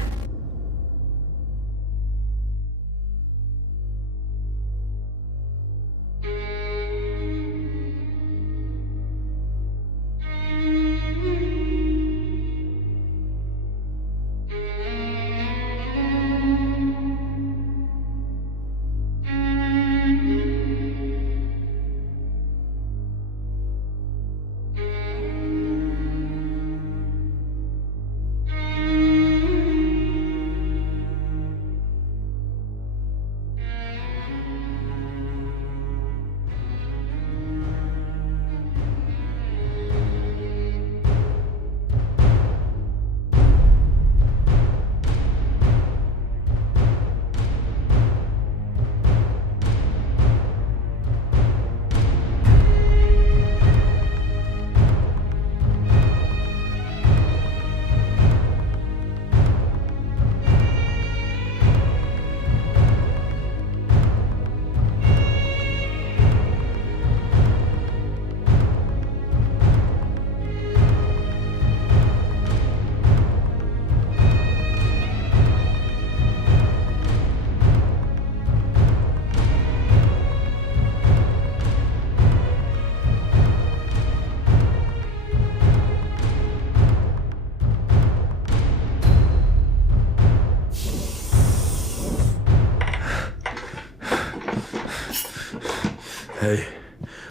Hey,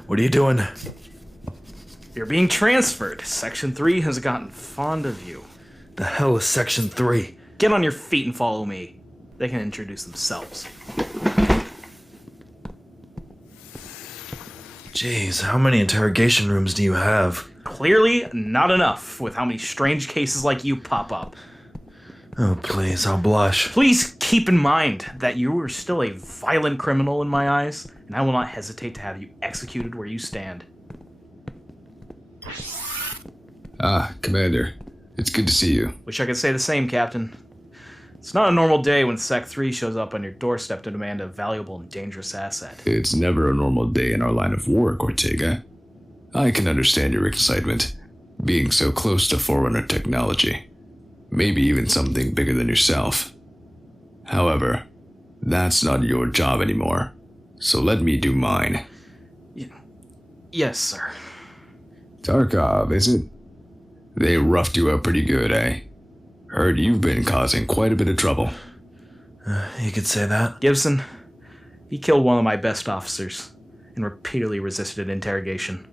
what are you doing? You're being transferred. Section 3 has gotten fond of you. The hell is Section 3? Get on your feet and follow me. They can introduce themselves. Jeez, how many interrogation rooms do you have? Clearly, not enough with how many strange cases like you pop up. Oh, please, I'll blush. Please keep in mind that you are still a violent criminal in my eyes, and I will not hesitate to have you executed where you stand. Ah, Commander. It's good to see you. Wish I could say the same, Captain. It's not a normal day when Sec 3 shows up on your doorstep to demand a valuable and dangerous asset. It's never a normal day in our line of work, Ortega. I can understand your excitement, being so close to Forerunner technology. Maybe even something bigger than yourself. However, that's not your job anymore, so let me do mine. Yes, sir. Tarkov, is it? They roughed you up pretty good, eh? Heard you've been causing quite a bit of trouble. You could say that. Gibson, he killed one of my best officers and repeatedly resisted interrogation.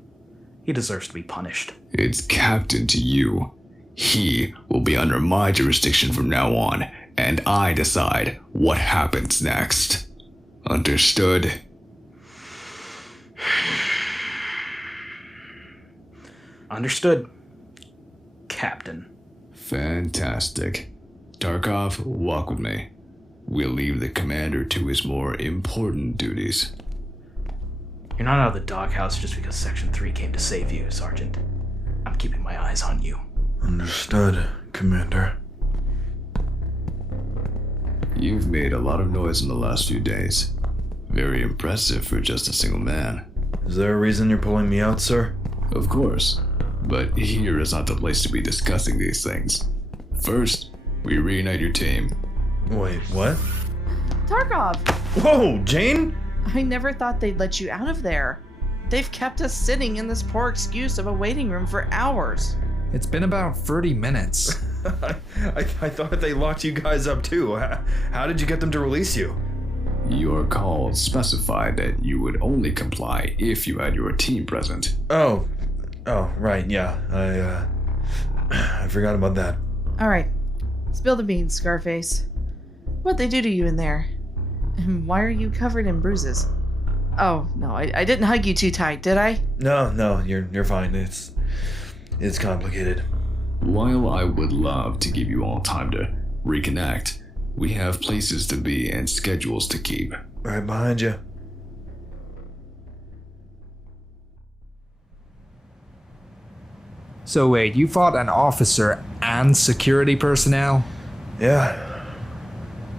He deserves to be punished. It's Captain to you. He will be under my jurisdiction from now on, and I decide what happens next. Understood? Understood, Captain. Fantastic. Tarkov, walk with me. We'll leave the commander to his more important duties. You're not out of the doghouse just because Section 3 came to save you, Sergeant. I'm keeping my eyes on you. Understood, Commander. You've made a lot of noise in the last few days. Very impressive for just a single man. Is there a reason you're pulling me out, sir? Of course. But here is not the place to be discussing these things. First, we reunite your team. Wait, what? Tarkov! Whoa, Jane? I never thought they'd let you out of there. They've kept us sitting in this poor excuse of a waiting room for hours. It's been about 30 minutes. I thought they locked you guys up too. How did you get them to release you? Your call specified that you would only comply if you had your team present. Oh, right, yeah. I forgot about that. Alright, spill the beans, Scarface. What'd they do to you in there? And why are you covered in bruises? Oh, no, I didn't hug you too tight, did I? No, you're fine. It's complicated. While I would love to give you all time to reconnect, we have places to be and schedules to keep. Right behind you. So wait, you fought an officer and security personnel? Yeah,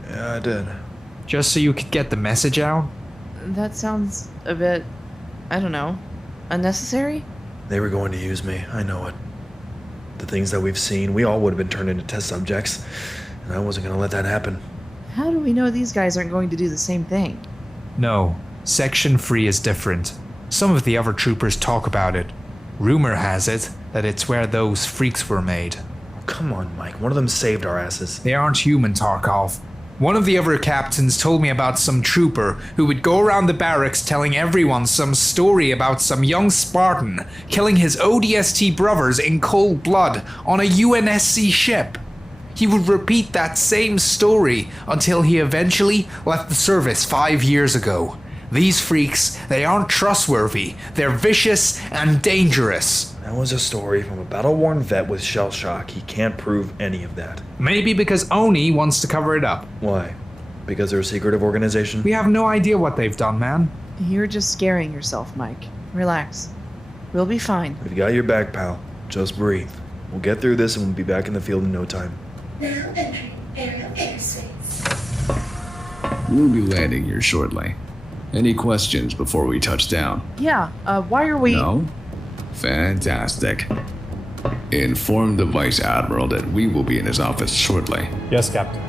I did. Just so you could get the message out? That sounds a bit, I don't know, unnecessary? They were going to use me, I know it. The things that we've seen, we all would have been turned into test subjects, and I wasn't going to let that happen. How do we know these guys aren't going to do the same thing? No, Section 3 is different. Some of the other troopers talk about it. Rumor has it that it's where those freaks were made. Come on, Mike, one of them saved our asses. They aren't human, Tarkov. One of the other captains told me about some trooper who would go around the barracks telling everyone some story about some young Spartan killing his ODST brothers in cold blood on a UNSC ship. He would repeat that same story until he eventually left the service 5 years ago. These freaks, they aren't trustworthy. They're vicious and dangerous. That was a story from a battle-worn vet with shell shock. He can't prove any of that. Maybe because Oni wants to cover it up. Why? Because they're a secretive organization? We have no idea what they've done, man. You're just scaring yourself, Mike. Relax. We'll be fine. We've got your back, pal. Just breathe. We'll get through this and we'll be back in the field in no time. Now entering aerial airspace. We'll be landing here shortly. Any questions before we touch down? Yeah, why are we... No? Fantastic. Inform the Vice Admiral that we will be in his office shortly. Yes, Captain.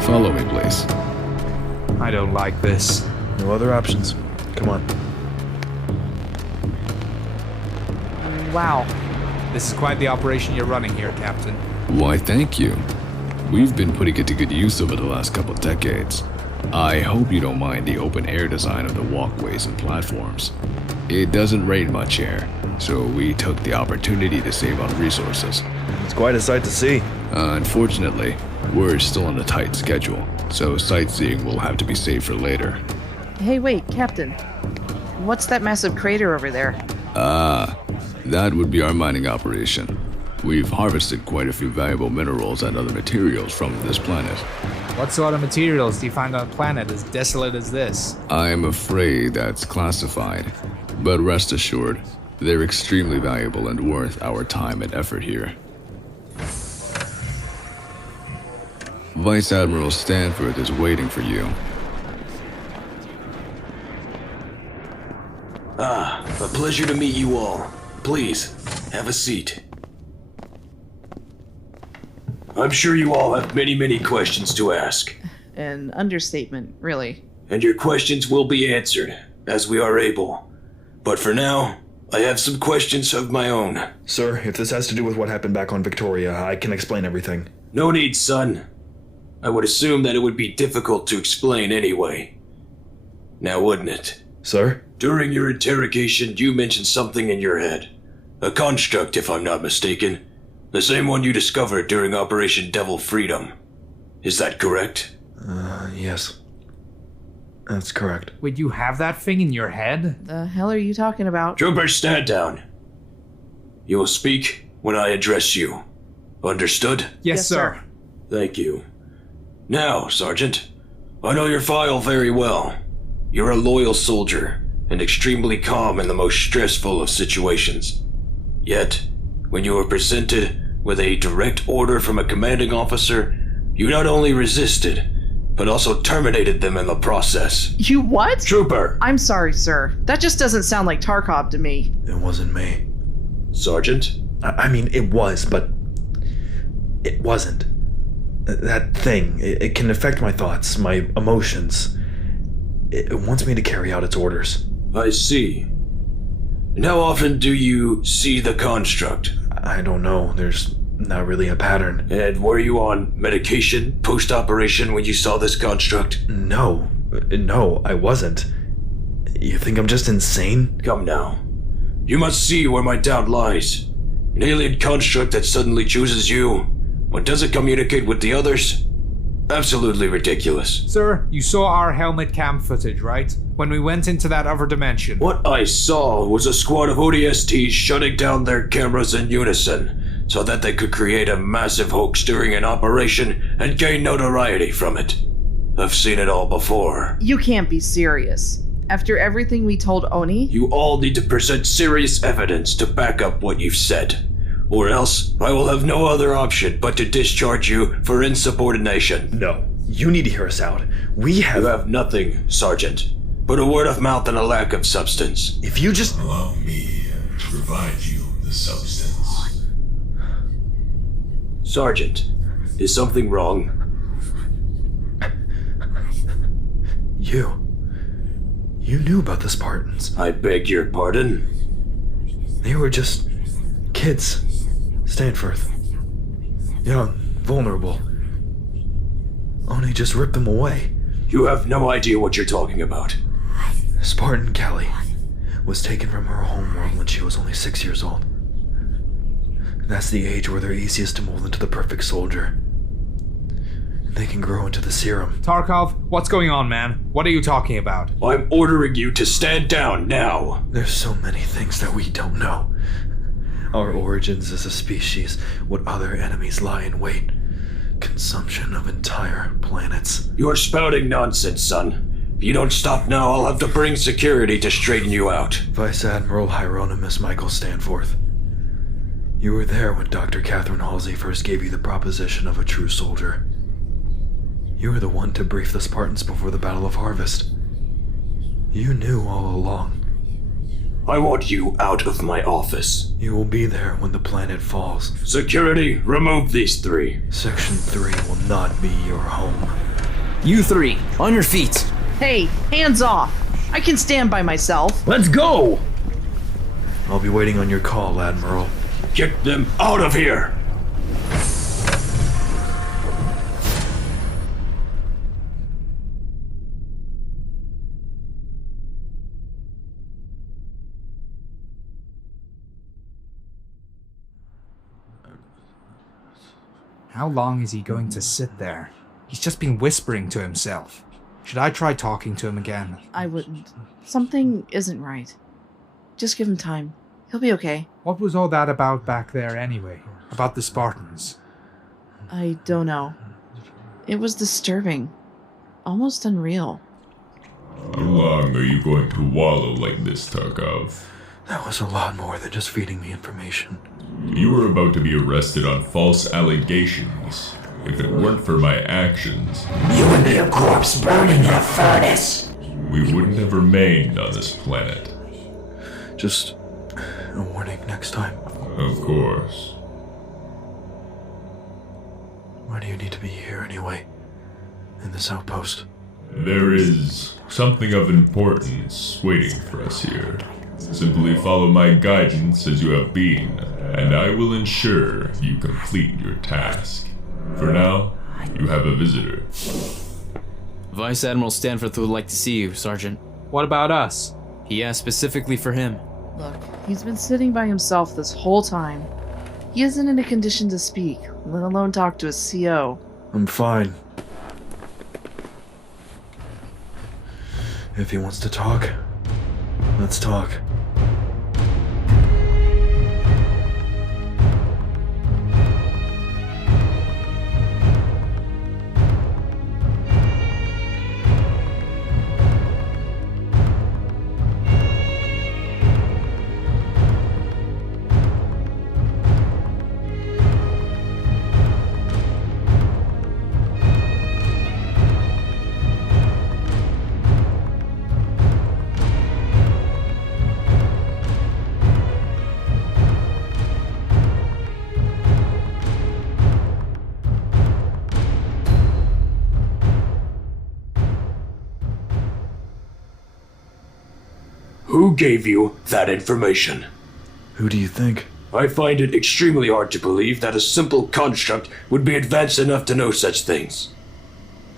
Follow me, please. I don't like this. No other options. Come on. Wow. This is quite the operation you're running here, Captain. Why, thank you. We've been putting it to good use over the last couple decades. I hope you don't mind the open-air design of the walkways and platforms. It doesn't rain much here, so we took the opportunity to save on resources. It's quite a sight to see. Unfortunately, we're still on a tight schedule, so sightseeing will have to be saved for later. Hey, wait, Captain. What's that massive crater over there? That would be our mining operation. We've harvested quite a few valuable minerals and other materials from this planet. What sort of materials do you find on a planet as desolate as this? I'm afraid that's classified, but rest assured, they're extremely valuable and worth our time and effort here. Vice Admiral Stanford is waiting for you. A pleasure to meet you all. Please, have a seat. I'm sure you all have many questions to ask. An understatement, really. And your questions will be answered, as we are able. But for now, I have some questions of my own. Sir, if this has to do with what happened back on Victoria, I can explain everything. No need, son. I would assume that it would be difficult to explain anyway. Now wouldn't it? Sir? During your interrogation, you mentioned something in your head. A construct, if I'm not mistaken. The same one you discovered during Operation Devil Freedom. Is that correct? Yes. That's correct. Wait, you have that thing in your head? The hell are you talking about? Troopers, stand down. You will speak when I address you. Understood? Yes, sir. Thank you. Now, Sergeant, I know your file very well. You're a loyal soldier, and extremely calm in the most stressful of situations. Yet, when you were presented with a direct order from a commanding officer, you not only resisted, but also terminated them in the process. You what? Trooper! I'm sorry, sir. That just doesn't sound like Tarkov to me. It wasn't me. Sergeant? I mean, it was, but it wasn't. That thing, it can affect my thoughts, my emotions. It wants me to carry out its orders. I see. And how often do you see the construct? I don't know. There's not really a pattern. And were you on medication post-operation when you saw this construct? No, I wasn't. You think I'm just insane? Come now. You must see where my doubt lies. An alien construct that suddenly chooses you, but doesn't communicate with the others? Absolutely ridiculous. Sir, you saw our helmet cam footage, right? When we went into that other dimension. What I saw was a squad of ODSTs shutting down their cameras in unison, so that they could create a massive hoax during an operation and gain notoriety from it. I've seen it all before. You can't be serious. After everything we told Oni? You all need to present serious evidence to back up what you've said. Or else, I will have no other option but to discharge you for insubordination. No, you need to hear us out. You have nothing, Sergeant, but a word of mouth and a lack of substance. If you just... Allow me to provide you the substance. Sergeant, is something wrong? You knew about the Spartans. I beg your pardon? They were just kids. Stanford. Young, vulnerable. Oni just ripped them away. You have no idea what you're talking about. Spartan Kelly was taken from her homeworld when she was only 6 years old. That's the age where they're easiest to mold into the perfect soldier. They can grow into the serum. Tarkov, what's going on, man? What are you talking about? I'm ordering you to stand down now. There's so many things that we don't know. Our origins as a species, what other enemies lie in wait. Consumption of entire planets. You're spouting nonsense, son. If you don't stop now, I'll have to bring security to straighten you out. Vice Admiral Hieronymus Michael Stanforth. You were there when Dr. Catherine Halsey first gave you the proposition of a true soldier. You were the one to brief the Spartans before the Battle of Harvest. You knew all along. I want you out of my office. You will be there when the planet falls. Security, remove these three. Section 3 will not be your home. You three, on your feet. Hey, hands off! I can stand by myself. Let's go! I'll be waiting on your call, Admiral. Get them out of here! How long is he going to sit there? He's just been whispering to himself. Should I try talking to him again? I wouldn't. Something isn't right. Just give him time. He'll be okay. What was all that about back there anyway? About the Spartans? I don't know. It was disturbing. Almost unreal. How long are you going to wallow like this, Tarkov? That was a lot more than just feeding me information. You were about to be arrested on false allegations. If it weren't for my actions, You would be a corpse burning in a furnace. we wouldn't have remained on this planet. Just a warning next time. Of course. Why do you need to be here anyway? In this outpost? There is something of importance waiting for us here. Simply follow my guidance as you have been, and I will ensure you complete your task. For now, you have a visitor. Vice Admiral Stanforth would like to see you, Sergeant. What about us? He asked specifically for him. Look, he's been sitting by himself this whole time. He isn't in a condition to speak, let alone talk to his CO. I'm fine. If he wants to talk, let's talk. Who gave you that information? Who do you think? I find it extremely hard to believe that a simple construct would be advanced enough to know such things.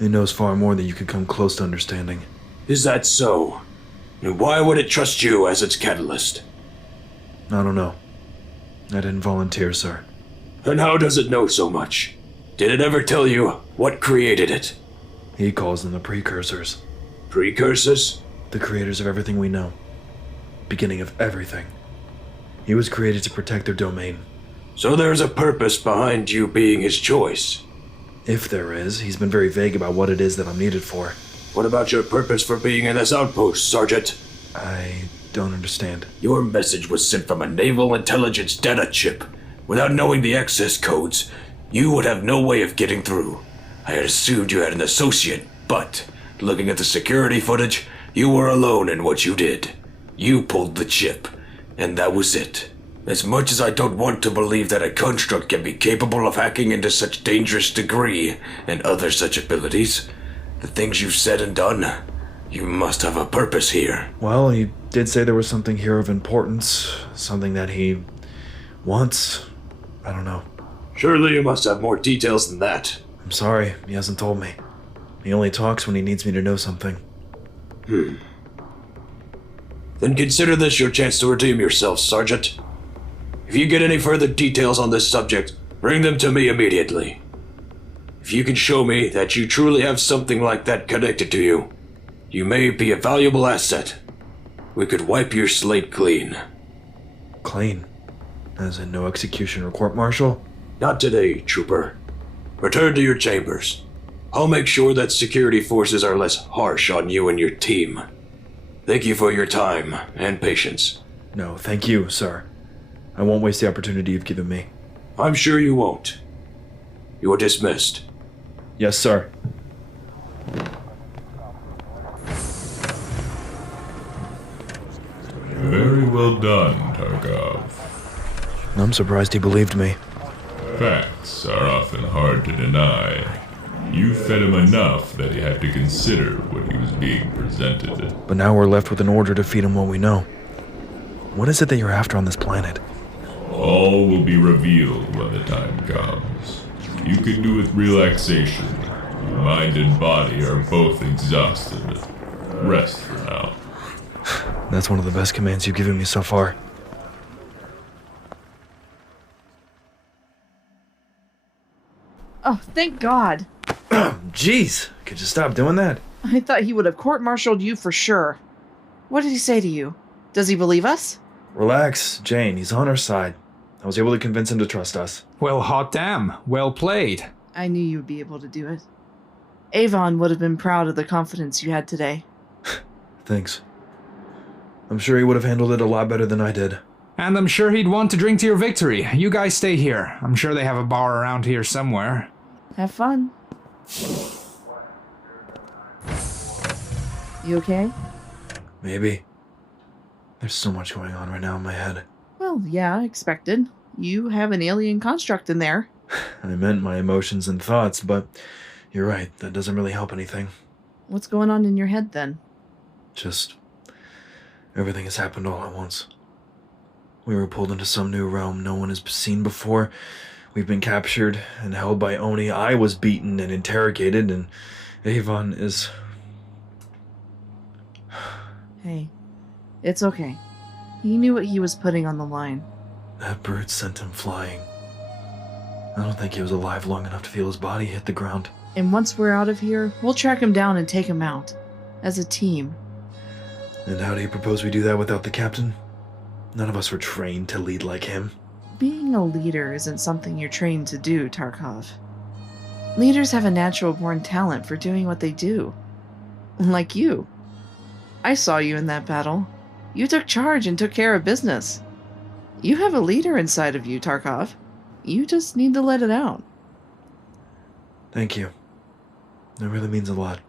It knows far more than you could come close to understanding. Is that so? And why would it trust you as its catalyst? I don't know. I didn't volunteer, sir. And how does it know so much? Did it ever tell you what created it? He calls them the precursors. Precursors? The creators of everything we know. Beginning of everything. He was created to protect their domain. So there's a purpose behind you being his choice? If there is, he's been very vague about what it is that I'm needed for. What about your purpose for being in this outpost, Sergeant? I don't understand. Your message was sent from a naval intelligence data chip. Without knowing the access codes, you would have no way of getting through. I had assumed you had an associate, but looking at the security footage, you were alone in what you did. You pulled the chip, and that was it. As much as I don't want to believe that a construct can be capable of hacking into such dangerous degree and other such abilities, the things you've said and done, you must have a purpose here. Well, he did say there was something here of importance, something that he wants. I don't know. Surely you must have more details than that. I'm sorry, he hasn't told me. He only talks when he needs me to know something. Then consider this your chance to redeem yourself, Sergeant. If you get any further details on this subject, bring them to me immediately. If you can show me that you truly have something like that connected to you, you may be a valuable asset. We could wipe your slate clean. Clean? As in no execution or court-martial? Not today, Trooper. Return to your chambers. I'll make sure that security forces are less harsh on you and your team. Thank you for your time and patience. No, thank you, sir. I won't waste the opportunity you've given me. I'm sure you won't. You are dismissed. Yes, sir. Very well done, Tarkov. I'm surprised he believed me. Facts are often hard to deny. You fed him enough that he had to consider what he was being presented. But now we're left with an order to feed him what we know. What is it that you're after on this planet? All will be revealed when the time comes. You can do with relaxation. Your mind and body are both exhausted. Rest for now. That's one of the best commands you've given me so far. Oh, thank God. Jeez, could you stop doing that? I thought he would have court-martialed you for sure. What did he say to you? Does he believe us? Relax, Jane, he's on our side. I was able to convince him to trust us. Well, hot damn. Well played. I knew you would be able to do it. Avon would have been proud of the confidence you had today. Thanks. I'm sure he would have handled it a lot better than I did. And I'm sure he'd want to drink to your victory. You guys stay here. I'm sure they have a bar around here somewhere. Have fun. You okay? Maybe. There's so much going on right now in my head. Well, yeah, expected. You have an alien construct in there. I meant my emotions and thoughts, but you're right, that doesn't really help anything. What's going on in your head then? Just everything has happened all at once. We were pulled into some new realm no one has seen before. We've been captured and held by Oni. I was beaten and interrogated, and Avon is... Hey, it's okay. He knew what he was putting on the line. That bird sent him flying. I don't think he was alive long enough to feel his body hit the ground. And once we're out of here, we'll track him down and take him out. As a team. And how do you propose we do that without the captain? None of us were trained to lead like him. Being a leader isn't something you're trained to do, Tarkov. Leaders have a natural-born talent for doing what they do. Like you. I saw you in that battle. You took charge and took care of business. You have a leader inside of you, Tarkov. You just need to let it out. Thank you. That really means a lot.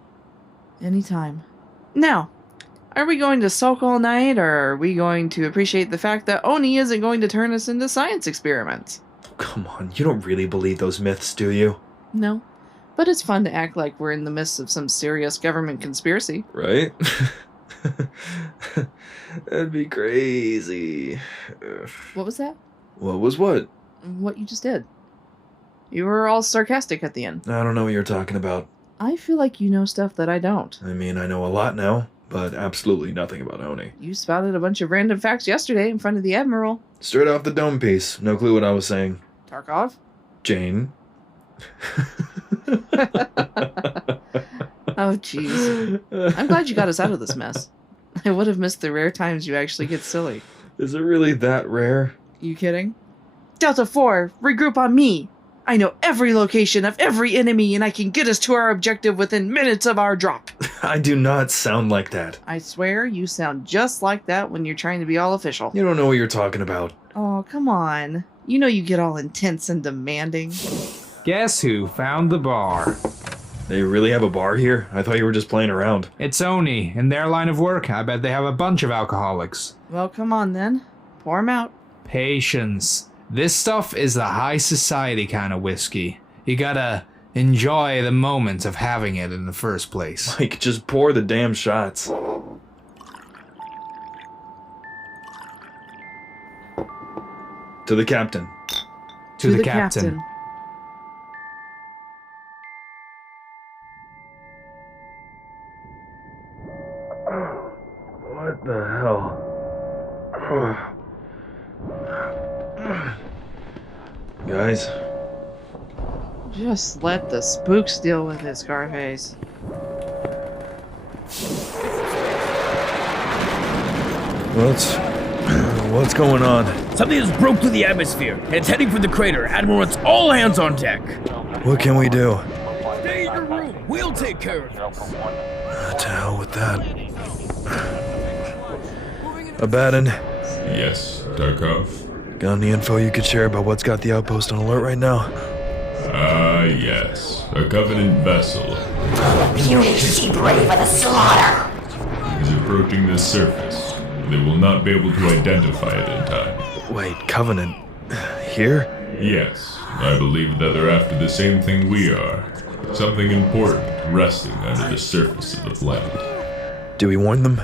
Anytime. Now, are we going to sulk all night, or are we going to appreciate the fact that Oni isn't going to turn us into science experiments? Come on, you don't really believe those myths, do you? No. But it's fun to act like we're in the midst of some serious government conspiracy. Right? That'd be crazy. What was that? What was what? What you just did. You were all sarcastic at the end. I don't know what you're talking about. I feel like you know stuff that I don't. I mean, I know a lot now, but absolutely nothing about Oni. You spouted a bunch of random facts yesterday in front of the Admiral. Straight off the dome piece. No clue what I was saying. Tarkov? Jane? Oh, jeez. I'm glad you got us out of this mess. I would have missed the rare times you actually get silly. Is it really that rare? You kidding? Delta 4, regroup on me! I know every location of every enemy, and I can get us to our objective within minutes of our drop. I do not sound like that. I swear, you sound just like that when you're trying to be all official. You don't know what you're talking about. Oh, come on. You know you get all intense and demanding. Guess who found the bar? They really have a bar here? I thought you were just playing around. It's Oni. In their line of work, I bet they have a bunch of alcoholics. Well, come on then. Pour 'em out. Patience. This stuff is the high society kind of whiskey. You gotta enjoy the moment of having it in the first place. Like, just pour the damn shots. To the captain. To the captain. What the hell? Guys? Just let the spooks deal with it, Scarface. What's going on? Something has broke through the atmosphere, and it's heading for the crater. Admiral wants all hands on deck. What can we do? Stay in your room. We'll take care of this. To hell with that. Abaddon? Yes, Tarkov? Got any info you could share about what's got the outpost on alert right now? Yes. A Covenant vessel. You need to be ready for the slaughter. Is approaching the surface. They will not be able to identify it in time. Wait, Covenant? Here? Yes. I believe that they're after the same thing we are. Something important resting under the surface of the planet. Do we warn them?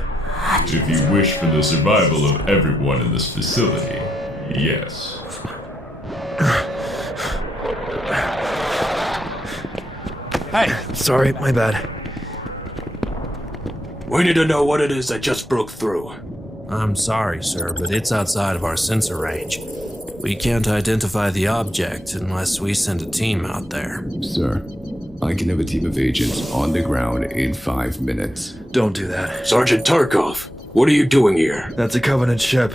If you wish for the survival of everyone in this facility, yes. Hey! Sorry, my bad. We need to know what it is that just broke through. I'm sorry, sir, but it's outside of our sensor range. We can't identify the object unless we send a team out there. Sir, I can have a team of agents on the ground in 5 minutes. Don't do that. Sergeant Tarkov, what are you doing here? That's a Covenant ship.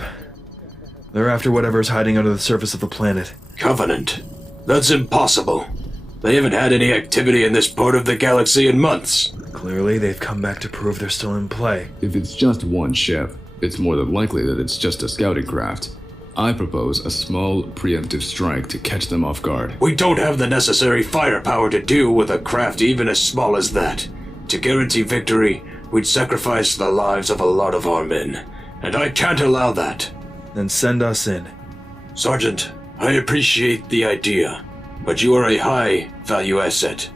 They're after whatever's hiding under the surface of the planet. Covenant? That's impossible. They haven't had any activity in this part of the galaxy in months. Clearly, they've come back to prove they're still in play. If it's just one ship, it's more than likely that it's just a scouting craft. I propose a small preemptive strike to catch them off guard. We don't have the necessary firepower to deal with a craft even as small as that. To guarantee victory, we'd sacrifice the lives of a lot of our men, and I can't allow that. Then send us in. Sergeant, I appreciate the idea, but you are a high-value asset.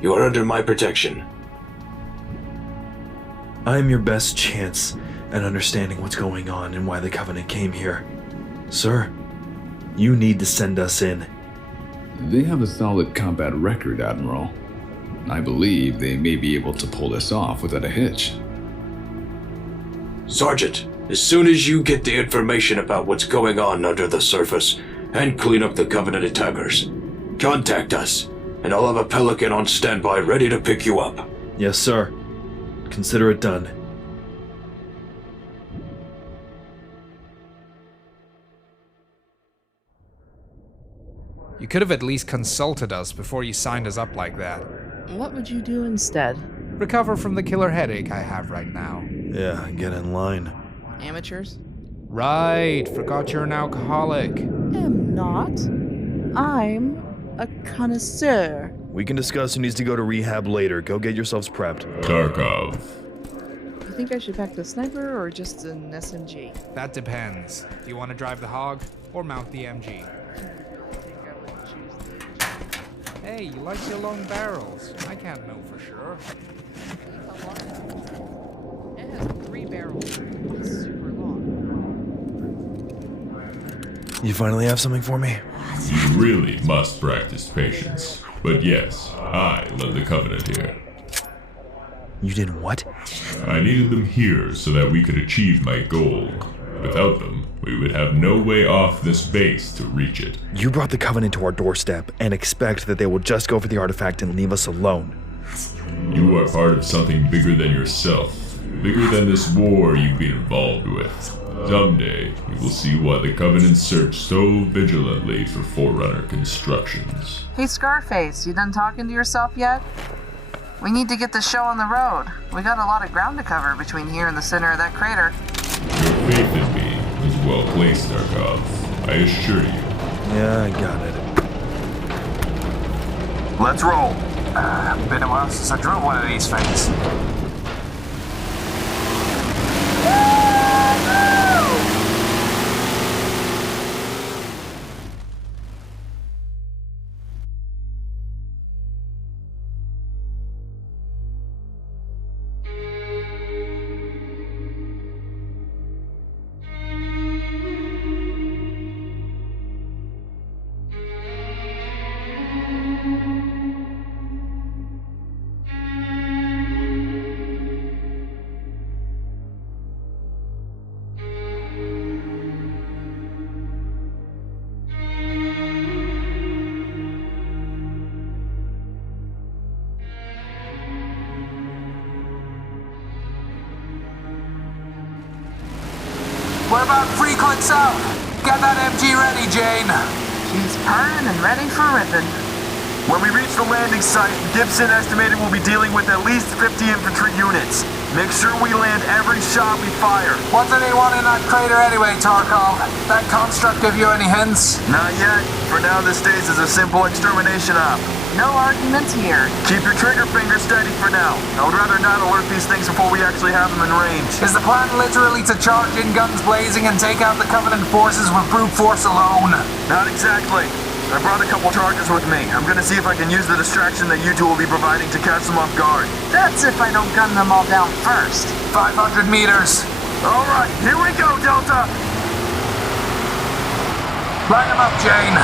You are under my protection. I am your best chance at understanding what's going on and why the Covenant came here. Sir, you need to send us in. They have a solid combat record, Admiral. I believe they may be able to pull this off without a hitch. Sergeant, as soon as you get the information about what's going on under the surface and clean up the Covenant attackers, contact us, and I'll have a Pelican on standby ready to pick you up. Yes, sir. Consider it done. You could have at least consulted us before you signed us up like that. What would you do instead? Recover from the killer headache I have right now. Yeah, get in line. Amateurs? Right, forgot you're an alcoholic. Am not. I'm a connoisseur. We can discuss who needs to go to rehab later. Go get yourselves prepped. Tarkov. You think I should pack the sniper or just an SMG? That depends. Do you want to drive the hog or mount the MG? Hey, you like your long barrels. I can't know for sure. It has 3 barrels. It's super long. You finally have something for me? You really must practice patience. But yes, I led the Covenant here. You did what? I needed them here so that we could achieve my goal. Without them, we would have no way off this base to reach it. You brought the Covenant to our doorstep and expect that they will just go for the artifact and leave us alone. You are part of something bigger than yourself. Bigger than this war you've been involved with. Someday, you will see why the Covenant searched so vigilantly for Forerunner constructions. Hey Scarface, you done talking to yourself yet? We need to get the show on the road. We got a lot of ground to cover between here and the center of that crater. Your faith in me is well placed, Tarkov. I assure you. Yeah, I got it. Let's roll. Been a while since I drove one of these things. What about 3 clicks out? Get that MG ready, Jane. She's purring and ready for ripping. When we reach the landing site, Gibson estimated we'll be dealing with at least 50 infantry units. Make sure we land every shot we fire. What do they want in that crater anyway, Tarkov? That construct give you any hints? Not yet. For now, this stays as a simple extermination op. No arguments here. Keep your trigger finger steady for now. I would rather not alert these things before we actually have them in range. Is the plan literally to charge in guns blazing and take out the Covenant forces with brute force alone? Not exactly. I brought a couple charges with me. I'm gonna see if I can use the distraction that you two will be providing to catch them off guard. That's if I don't gun them all down first. 500 meters. Alright, here we go, Delta! Line them up, Jane.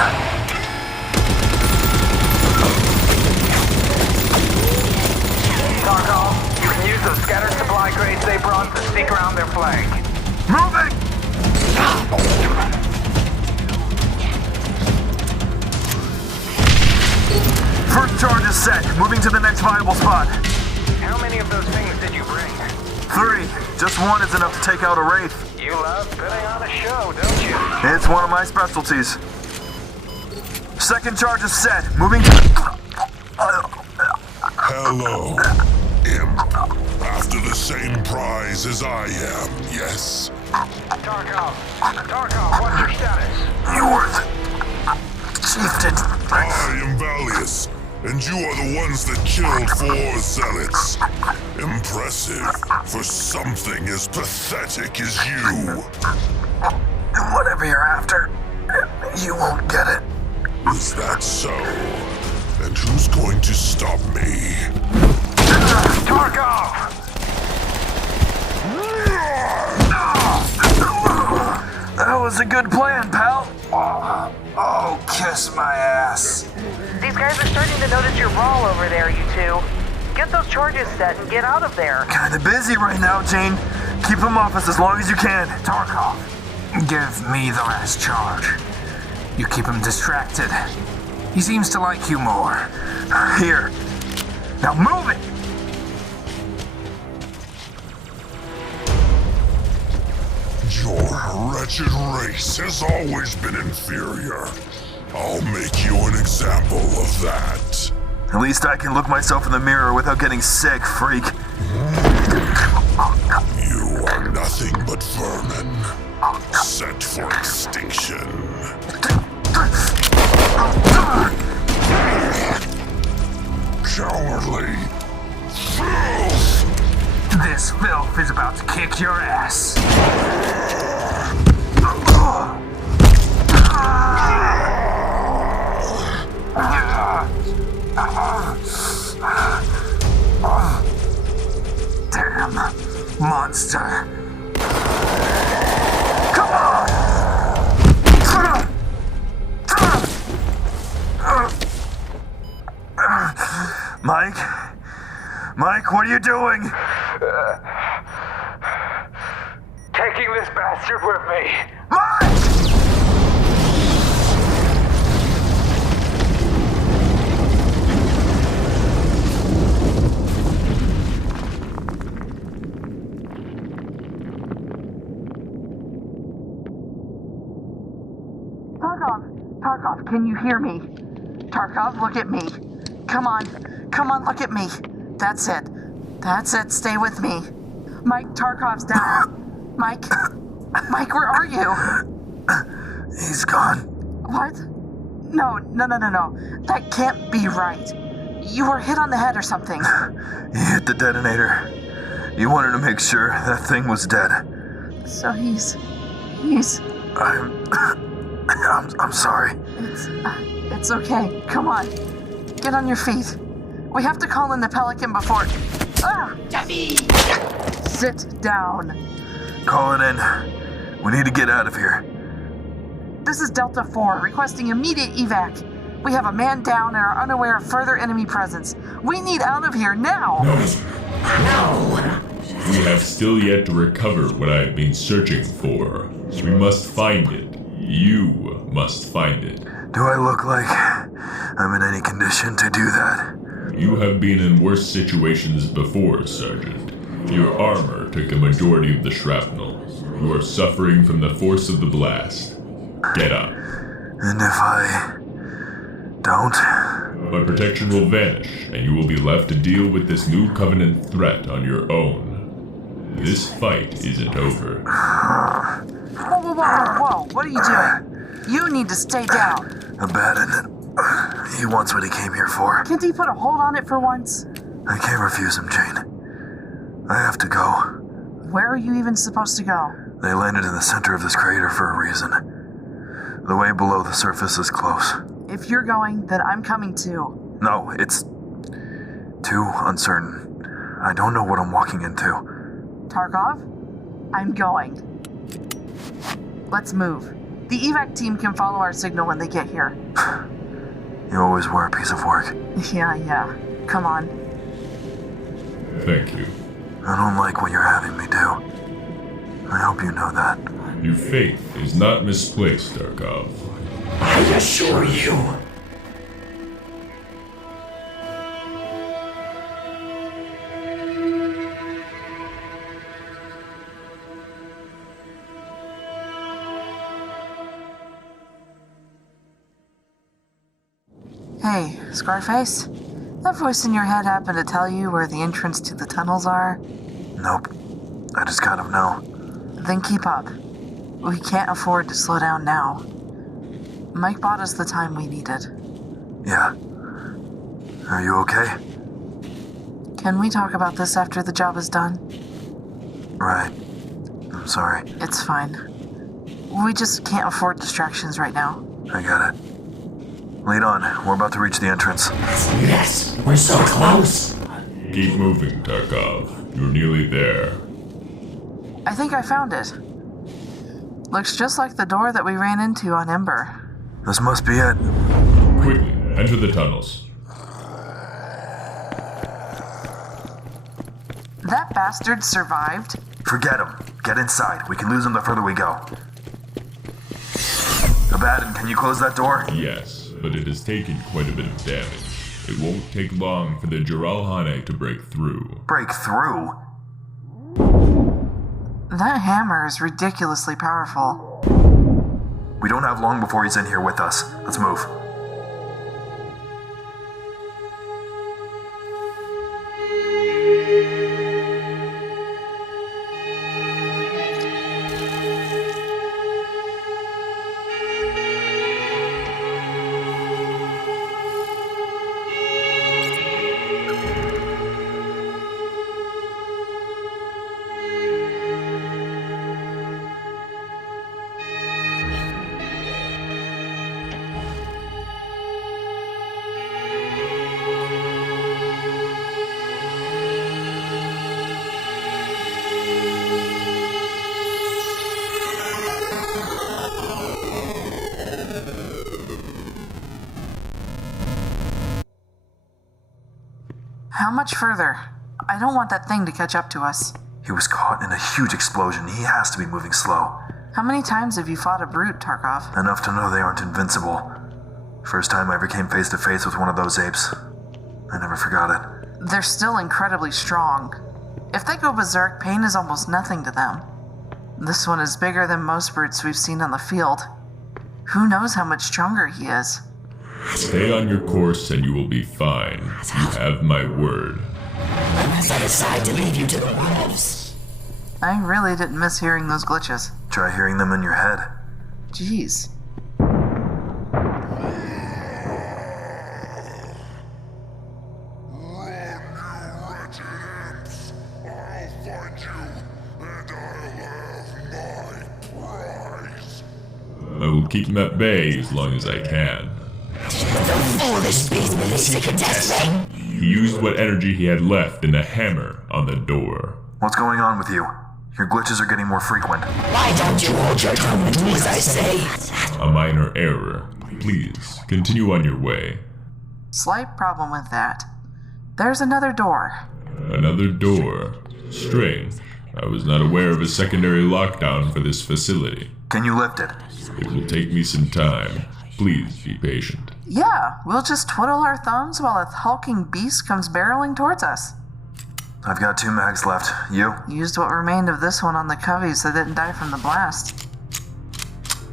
Tarkov, you can use those scattered supply crates they brought to sneak around their flank. Moving! First charge is set. Moving to the next viable spot. How many of those things did you bring? 3. Just one is enough to take out a wraith. You love putting on a show, don't you? It's one of my specialties. Second charge is set. Moving to... Hello, Imp. After the same prize as I am, yes? Tarkov, what's your status? You're chieftain. I am Valius, and you are the ones that killed 4 zealots. Impressive for something as pathetic as you. Whatever you're after, you won't get it. Is that so? And who's going to stop me? Tarkov! That was a good plan, pal. Oh, kiss my ass. These guys are starting to notice your brawl over there, you two. Get those charges set and get out of there. Kinda busy right now, Jane. Keep them off us as long as you can. Tarkov, give me the last charge. You keep him distracted. He seems to like you more. Here. Now move it! Your wretched race has always been inferior. I'll make you an example of that. At least I can look myself in the mirror without getting sick, freak. You are nothing but vermin, set for extinction. Cowardly filth! This filth is about to kick your ass. Damn monster. Come on! Mike, what are you doing? Taking this bastard with me. Tarkov, can you hear me? Tarkov, look at me. Come on, look at me. That's it, stay with me. Mike, Tarkov's down. Mike, where are you? He's gone. What? No. That can't be right. You were hit on the head or something. He hit the detonator. You wanted to make sure that thing was dead. So he's... I'm sorry. It's okay. Come on. Get on your feet. We have to call in the Pelican before... Ah! Sit down. Call it in. We need to get out of here. This is Delta 4, requesting immediate evac. We have a man down and are unaware of further enemy presence. We need out of here now! No! We have still yet to recover what I have been searching for. We must find it. You must find it. Do I look like I'm in any condition to do that? You have been in worse situations before, Sergeant. Your armor took a majority of the shrapnel. You are suffering from the force of the blast. Get up. And if I don't? My protection will vanish, and you will be left to deal with this new Covenant threat on your own. This fight isn't over. Whoa, what are you doing? You need to stay down. Abandon it. He wants what he came here for. Can't he put a hold on it for once? I can't refuse him, Jane. I have to go. Where are you even supposed to go? They landed in the center of this crater for a reason. The way below the surface is close. If you're going, then I'm coming too. No, it's too uncertain. I don't know what I'm walking into. Tarkov, I'm going. Let's move. The evac team can follow our signal when they get here. You always were a piece of work. Yeah. Come on. Thank you. I don't like what you're having me do. I hope you know that. Your faith is not misplaced, Tarkov. I assure you. Hey, Scarface? That voice in your head happen to tell you where the entrance to the tunnels are? Nope. I just kind of know. Then keep up. We can't afford to slow down now. Mike bought us the time we needed. Yeah. Are you okay? Can we talk about this after the job is done? Right. I'm sorry. It's fine. We just can't afford distractions right now. I got it. Lead on. We're about to reach the entrance. Yes, we're so close. Keep moving, Tarkov. You're nearly there. I think I found it. Looks just like the door that we ran into on Ember. This must be it. Quickly, enter the tunnels. That bastard survived? Forget him. Get inside. We can lose him the further we go. Abaddon, can you close that door? Yes, but it has taken quite a bit of damage. It won't take long for the Jiralhane to break through. Break through? That hammer is ridiculously powerful. We don't have long before he's in here with us. Let's move. How much further? I don't want that thing to catch up to us. He was caught in a huge explosion. He has to be moving slow. How many times have you fought a brute, Tarkov? Enough to know they aren't invincible. First time I ever came face to face with one of those apes. I never forgot it. They're still incredibly strong. If they go berserk, pain is almost nothing to them. This one is bigger than most brutes we've seen on the field. Who knows how much stronger he is? Stay on your course and you will be fine. You have my word. Unless I decide to leave you to the wolves. I really didn't miss hearing those glitches. Try hearing them in your head. Jeez. I will keep him at bay as long as I can. The foolish beast believes he can test me. He used what energy he had left in the hammer on the door. What's going on with you? Your glitches are getting more frequent. Why don't you hold your tongue and do as I say? A minor error. Please, continue on your way. Slight problem with that. There's another door. Another door. Strange. I was not aware of a secondary lockdown for this facility. Can you lift it? It will take me some time. Please be patient. Yeah, we'll just twiddle our thumbs while a hulking beast comes barreling towards us. I've got 2 mags left. You? Used what remained of this one on the coveys that didn't die from the blast.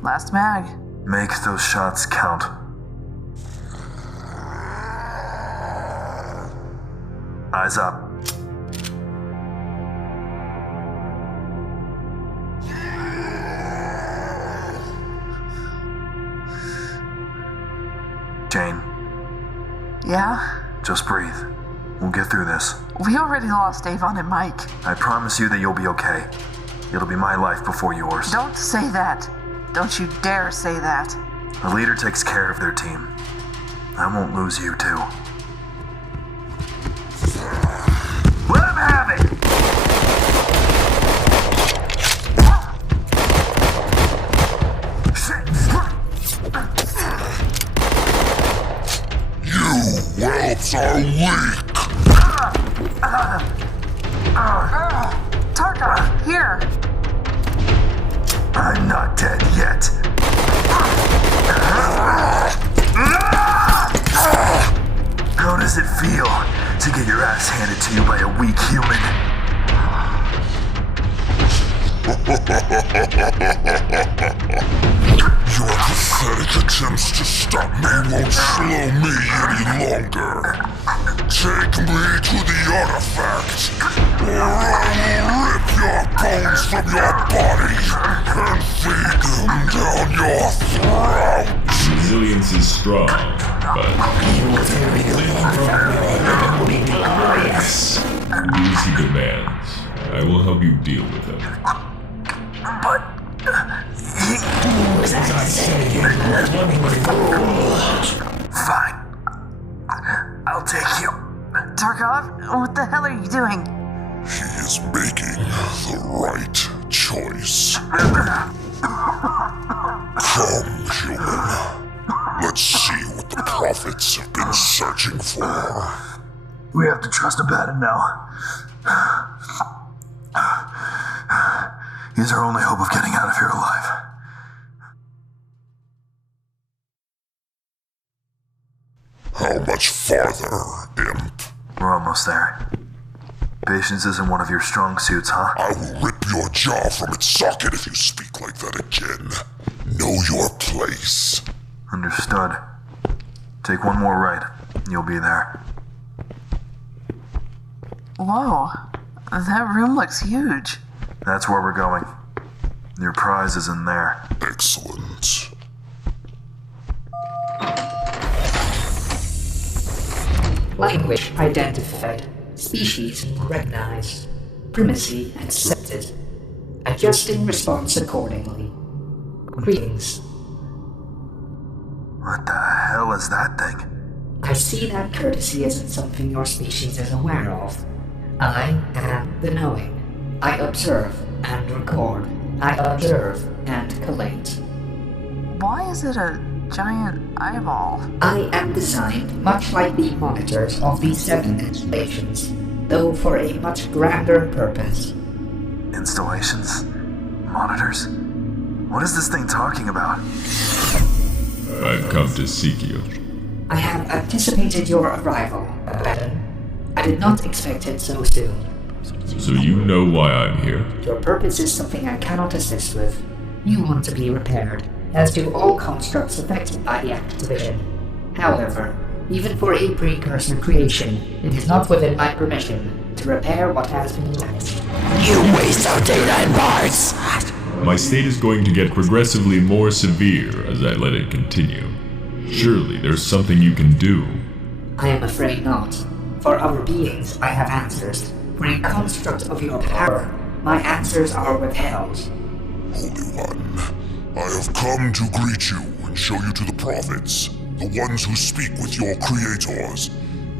Last mag. Make those shots count. Eyes up. Jane. Yeah? Just breathe. We'll get through this. We already lost Avon and Mike. I promise you that you'll be okay. It'll be my life before yours. Don't say that. Don't you dare say that. The leader takes care of their team. I won't lose you too. Let him have it! You whelps are weak! Tarkov, here! I'm not dead yet. How does it feel to get your ass handed to you by a weak human? Your pathetic attempts to stop me won't slow me any longer. Take me to the artifact, or I will rip your bones from your body and feed them down your throat. Resilience is strong, but do as he demands. I will help you deal with him. But fine. I'll take you. Tarkov, what the hell are you doing? He is making the right choice. Come, human. Let's see what the prophets have been searching for. We have to trust Abaddon now. He's our only hope of getting out of here alive. How much farther, imp? We're almost there. Patience isn't one of your strong suits, huh? I will rip your jaw from its socket if you speak like that again. Know your place. Understood. Take one more right, and you'll be there. Whoa, that room looks huge. That's where we're going. Your prize is in there. Excellent. Language identified. Species recognized. Primacy accepted. Adjusting response accordingly. Greetings. What the hell is that thing? I see that courtesy isn't something your species is aware of. I am the knowing. I observe and record. I observe and collate. Why is it a giant eyeball? I am designed much like the monitors of the 7 installations, though for a much grander purpose. Installations? Monitors? What is this thing talking about? I've come to seek you. I have anticipated your arrival, Abaddon. I did not expect it so soon. So you know why I'm here? Your purpose is something I cannot assist with. You want to be repaired, as do all constructs affected by the activation. However, even for a precursor creation, it is not within my permission to repair what has been damaged. You waste our data and parts! My state is going to get progressively more severe as I let it continue. Surely there's something you can do. I am afraid not. For our beings, I have answers. For a construct of your power, my answers are withheld. Holy One, I have come to greet you and show you to the prophets, the ones who speak with your creators.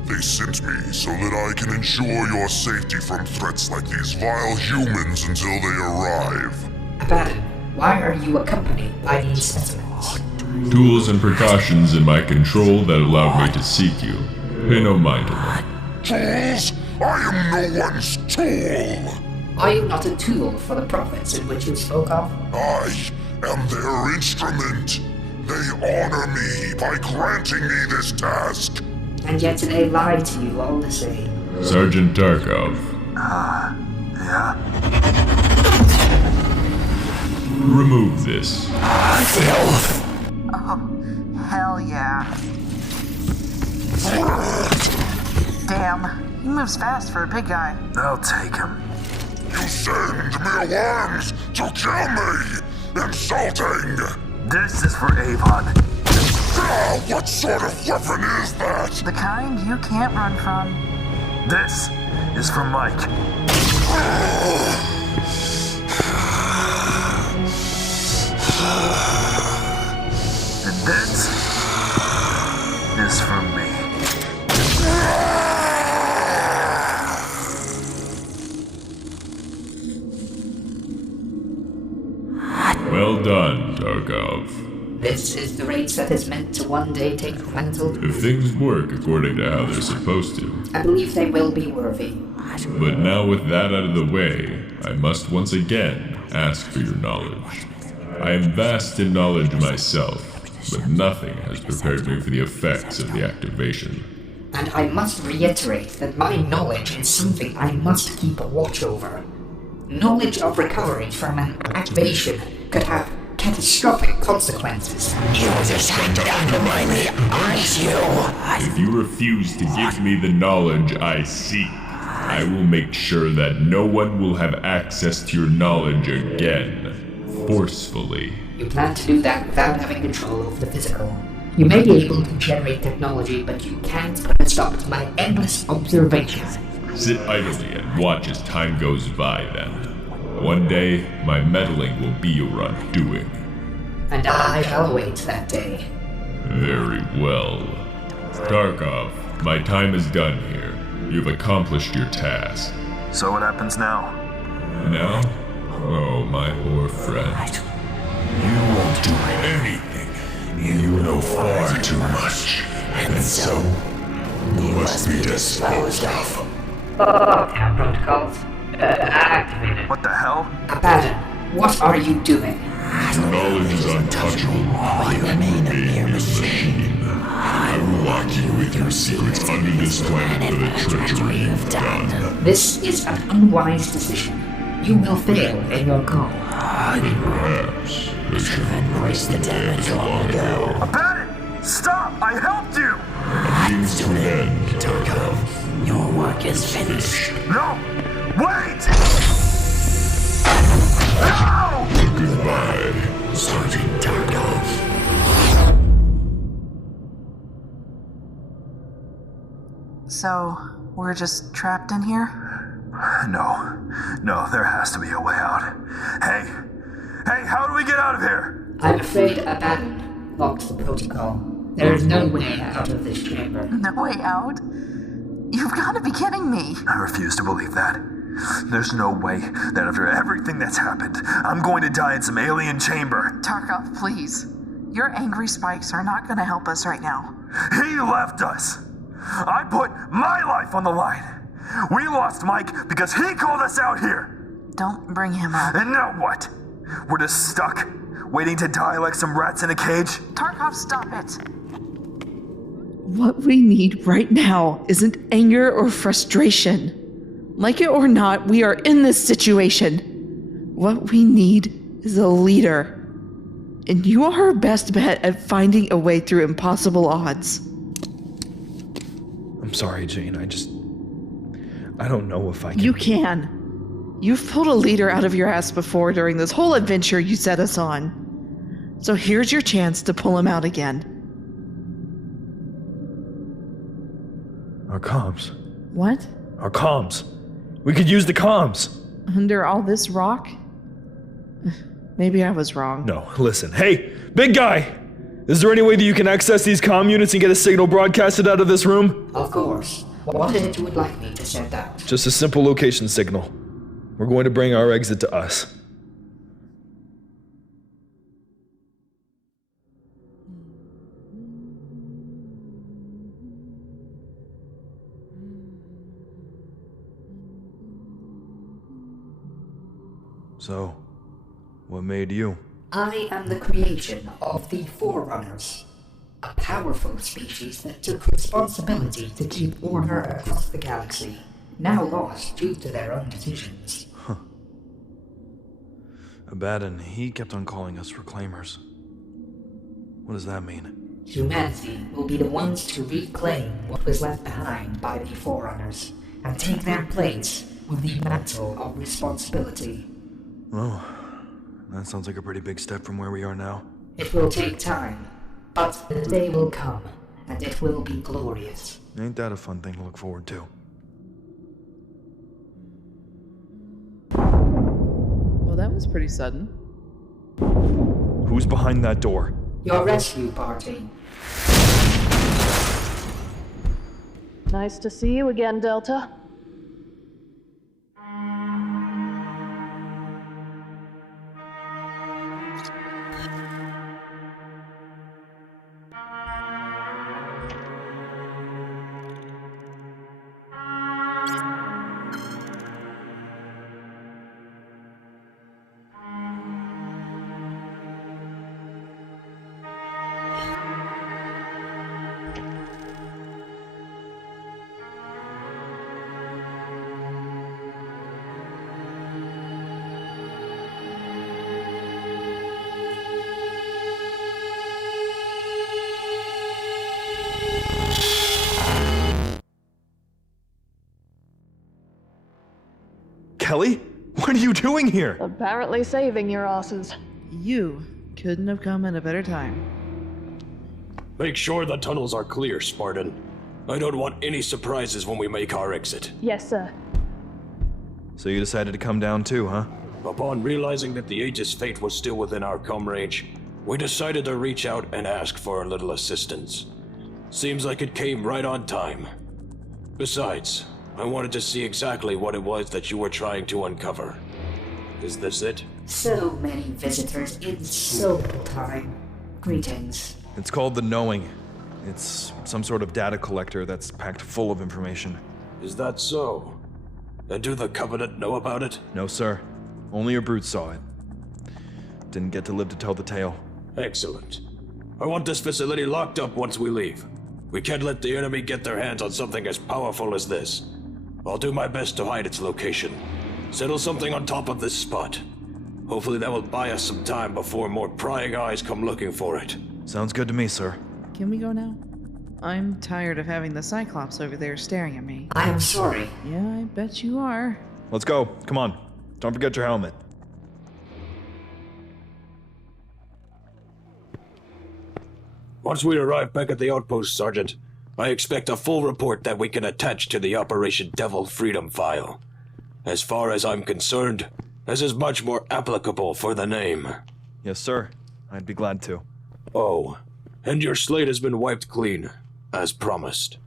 They sent me so that I can ensure your safety from threats like these vile humans until they arrive. Abaddon, why are you accompanied by these specimens? Tools and precautions in my control that allow me to seek you. Pay no mind to them. Tools? I am no one's tool! Are you not a tool for the prophets in which you spoke of? I am their instrument. They honor me by granting me this task. And yet they lie to you all the same. Sergeant Tarkov. Yeah? Remove this. Oh, hell yeah. Damn, he moves fast for a big guy. I'll take him. You send mere worms to kill me! Insulting! This is for Avon. What sort of weapon is that? The kind you can't run from. This is for Mike. And Tarkov. This is the race that is meant to one day take the mantle? If things work according to how they're supposed to. I believe they will be worthy. But now with that out of the way, I must once again ask for your knowledge. I am vast in knowledge myself, but nothing has prepared me for the effects of the activation. And I must reiterate that my knowledge is something I must keep a watch over. Knowledge of recovery from an activation could have catastrophic consequences. You just had to undermine me, aren't you? If you refuse to give me the knowledge I seek, I will make sure that no one will have access to your knowledge again, forcefully. You plan to do that without having control over the physical. You may be able to generate technology, but you can't put a stop to my endless observation. Sit idly and watch as time goes by then. One day, my meddling will be your undoing. And I shall await that day. Very well. Tarkov, my time is done here. You've accomplished your task. So what happens now? Now? Oh, my poor friend. You won't do anything. You know far too much, and so you must be disposed of. Protocols activated. What the hell? Abaddon, what are you doing? Your knowledge is untouchable. While you remain a mere machine, I will lock you with your secrets under this planet for the treachery you've done. This is an unwise decision. You will fail in your goal. Perhaps I should have embraced the damage long ago. Abaddon! Stop! I helped you! A means to an end, Tarkov. Your work is finished. No! Wait! No! Goodbye, Sergeant Tarkov. So, we're just trapped in here? No, there has to be a way out. Hey, how do we get out of here? I'm afraid Abaddon locked the protocol. There is no way out of this chamber. No way out? You've got to be kidding me. I refuse to believe that. There's no way that after everything that's happened, I'm going to die in some alien chamber. Tarkov, please. Your angry spikes are not going to help us right now. He left us. I put my life on the line. We lost Mike because he called us out here. Don't bring him up. And now what? We're just stuck, waiting to die like some rats in a cage? Tarkov, stop it. What we need right now isn't anger or frustration. Like it or not, we are in this situation. What we need is a leader. And you are our best bet at finding a way through impossible odds. I'm sorry, Jane. I don't know if I can. You can. You've pulled a leader out of your ass before during this whole adventure you set us on. So here's your chance to pull him out again. Our comms. What? Our comms. We could use the comms. Under all this rock? Maybe I was wrong. No, listen. Hey, big guy! Is there any way that you can access these comm units and get a signal broadcasted out of this room? Of course. What is it you would like me to send out? Just a simple location signal. We're going to bring our exit to us. So, what made you? I am the creation of the Forerunners, a powerful species that took responsibility to keep order across the galaxy, now lost due to their own decisions. Huh. Abaddon, he kept on calling us reclaimers. What does that mean? Humanity will be the ones to reclaim what was left behind by the Forerunners, and take their place with the mantle of responsibility. Oh, that sounds like a pretty big step from where we are now. It will take time, but the day will come, and it will be glorious. Ain't that a fun thing to look forward to? Well, that was pretty sudden. Who's behind that door? Your rescue party. Nice to see you again, Delta. Kelly? What are you doing here? Apparently saving your asses. You couldn't have come at a better time. Make sure the tunnels are clear, Spartan. I don't want any surprises when we make our exit. Yes, sir. So you decided to come down too, huh? Upon realizing that the Aegis fate was still within our comm range, we decided to reach out and ask for a little assistance. Seems like it came right on time. Besides, I wanted to see exactly what it was that you were trying to uncover. Is this it? So many visitors in so little time. Greetings. It's called the Knowing. It's some sort of data collector that's packed full of information. Is that so? And do the Covenant know about it? No, sir. Only your brute saw it. Didn't get to live to tell the tale. Excellent. I want this facility locked up once we leave. We can't let the enemy get their hands on something as powerful as this. I'll do my best to hide its location. Settle something on top of this spot. Hopefully that will buy us some time before more prying eyes come looking for it. Sounds good to me, sir. Can we go now? I'm tired of having the Cyclops over there staring at me. I am sorry. Yeah, I bet you are. Let's go. Come on. Don't forget your helmet. Once we arrive back at the outpost, Sergeant, I expect a full report that we can attach to the Operation Devil Freedom file. As far as I'm concerned, this is much more applicable for the name. Yes, sir. I'd be glad to. Oh, and your slate has been wiped clean, as promised.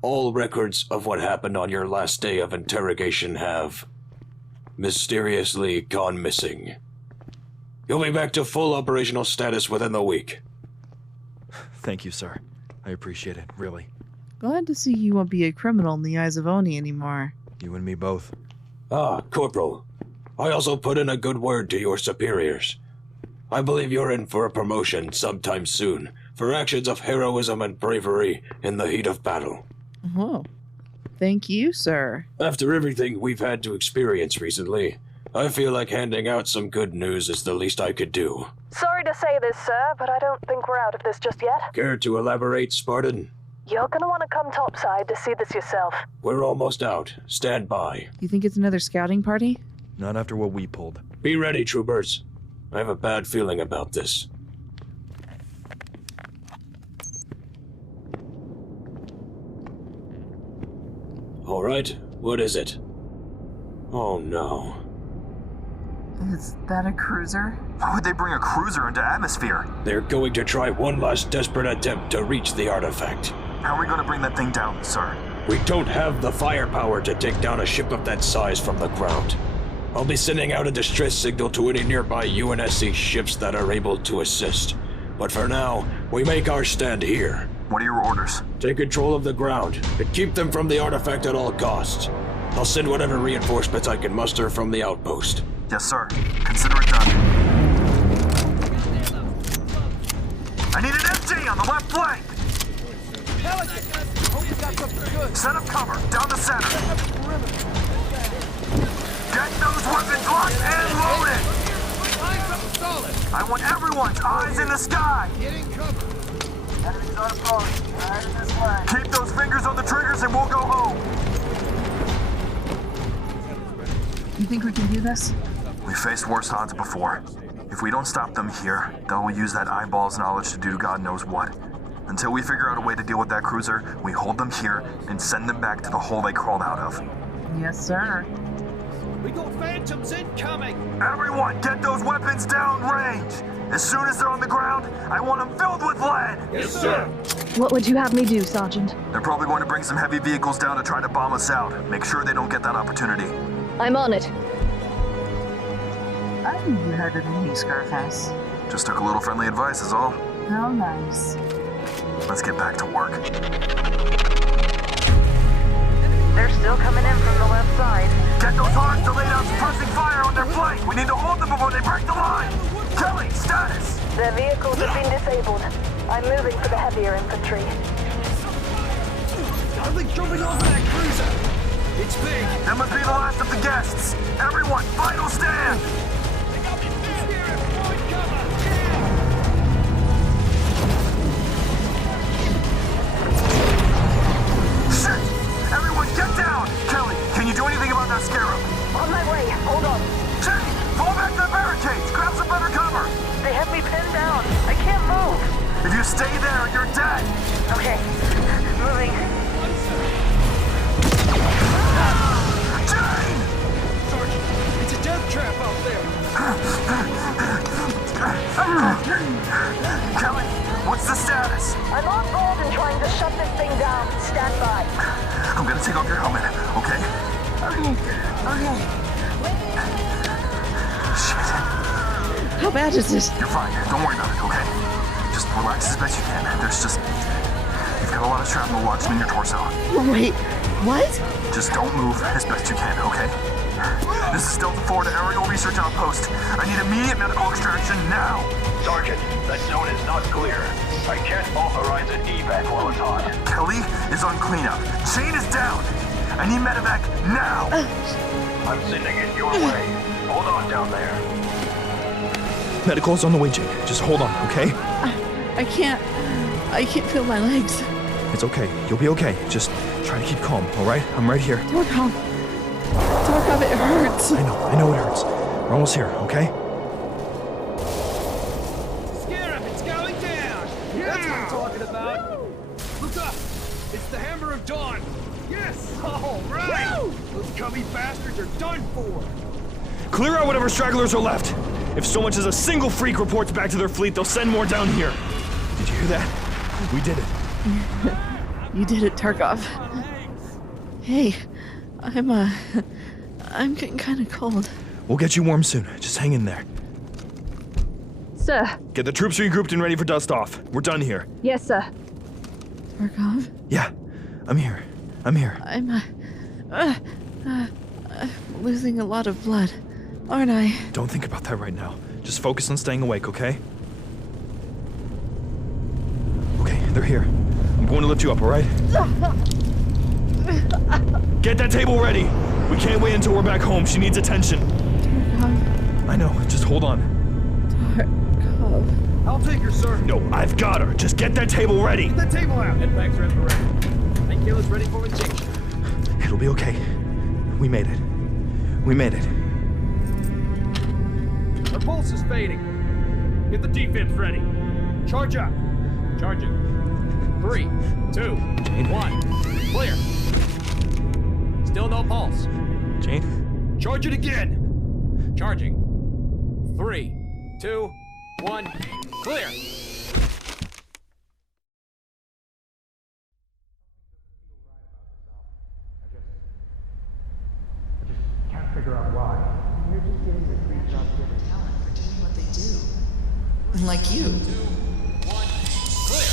All records of what happened on your last day of interrogation have mysteriously gone missing. You'll be back to full operational status within the week. Thank you, sir. I appreciate it, really. Glad to see you won't be a criminal in the eyes of Oni anymore. You and me both. Ah, Corporal. I also put in a good word to your superiors. I believe you're in for a promotion sometime soon for actions of heroism and bravery in the heat of battle. Oh, thank you, sir. After everything we've had to experience recently, I feel like handing out some good news is the least I could do. Sorry to say this, sir, but I don't think we're out of this just yet. Care to elaborate, Spartan? You're gonna want to come topside to see this yourself. We're almost out. Stand by. You think it's another scouting party? Not after what we pulled. Be ready, troopers. I have a bad feeling about this. All right, what is it? Oh no. Is that a cruiser? Why would they bring a cruiser into atmosphere? They're going to try one last desperate attempt to reach the artifact. How are we gonna bring that thing down, sir? We don't have the firepower to take down a ship of that size from the ground. I'll be sending out a distress signal to any nearby UNSC ships that are able to assist. But for now, we make our stand here. What are your orders? Take control of the ground and keep them from the artifact at all costs. I'll send whatever reinforcements I can muster from the outpost. Yes, sir. Consider it done. I need an MG on the left flank! Set up cover, down the center. Get those weapons locked and loaded! I want everyone's eyes in the sky! Enemies are approaching, right in this way. Keep those fingers on the triggers and we'll go home! You think we can do this? We faced worse odds before. If we don't stop them here, they'll use that eyeballs knowledge to do God knows what. Until we figure out a way to deal with that cruiser, we hold them here and send them back to the hole they crawled out of. Yes, sir. We got phantoms incoming! Everyone, get those weapons down range! As soon as they're on the ground, I want them filled with lead! Yes, sir. What would you have me do, Sergeant? They're probably going to bring some heavy vehicles down to try to bomb us out. Make sure they don't get that opportunity. I'm on it. I knew you heard of me, Scarface. Just took a little friendly advice is all. How nice. Let's get back to work. They're still coming in from the left side. Get those Hards to lay down suppressing fire on their flank! We need to hold them before they break the line! Kelly, status! Their vehicles have been disabled. I'm moving for the heavier infantry. Something's jumping off that cruiser! It's big! That must be the last of the guests! Everyone, final stand! Shit! Everyone get down! Kelly, can you do anything about that scarab? On my way. Stay there, you're dead! Okay, moving. Jane! Sergeant, it's a death trap out there! Kelly, what's the status? I'm on board and trying to shut this thing down. Stand by. I'm gonna take off your helmet, okay? Okay. Shit. How bad is this? You're fine. Don't worry about it, okay? Just relax as best you can. You've got a lot of shrapnel lodged in your torso. Wait, what? Just don't move as best you can, okay? This is Delta 4 to Aerial Research Outpost. I need immediate medical extraction now. Sergeant, that zone is not clear. I can't authorize an evac while it's hot. Kelly is on cleanup. Shane is down. I need medevac now. I'm sending it your way. Hold on down there. Medical's on the way, Jane. Just hold on, okay? I can't feel my legs. It's okay. You'll be okay. Just try to keep calm, all right? I'm right here. Tarkov, it hurts. I know it hurts. We're almost here, okay? Scare him! It's going down! That's what I'm talking about! Look up! It's the Hammer of Dawn! Yes! All right! Woo! Those cubby bastards are done for! Clear out whatever stragglers are left. If so much as a single freak reports back to their fleet, they'll send more down here. Did you hear that? We did it. You did it, Tarkov. Hey, I'm getting kind of cold. We'll get you warm soon. Just hang in there. Sir. Get the troops regrouped and ready for dust off. We're done here. Yes, sir. Tarkov? Yeah, I'm here. I'm losing a lot of blood, aren't I? Don't think about that right now. Just focus on staying awake, okay? Okay, they're here. I'm going to lift you up, all right? Get that table ready. We can't wait until we're back home. She needs attention. Tarkov. I know. Just hold on. Tarkov. I'll take her, sir. No, I've got her. Just get that table ready. Get that table out. Headbags are at the ready. Painkiller's ready for injection. It'll be okay. We made it. Her pulse is fading. Get the defense ready. Charge up. Charging. 3, 2, 1. Clear. Still no pulse. Jane? Charge it again. Charging. 3, 2, 1. Clear. Can't figure out why. You're just giving the free job giver talent for doing what they do. Like you. 2, 1. Clear.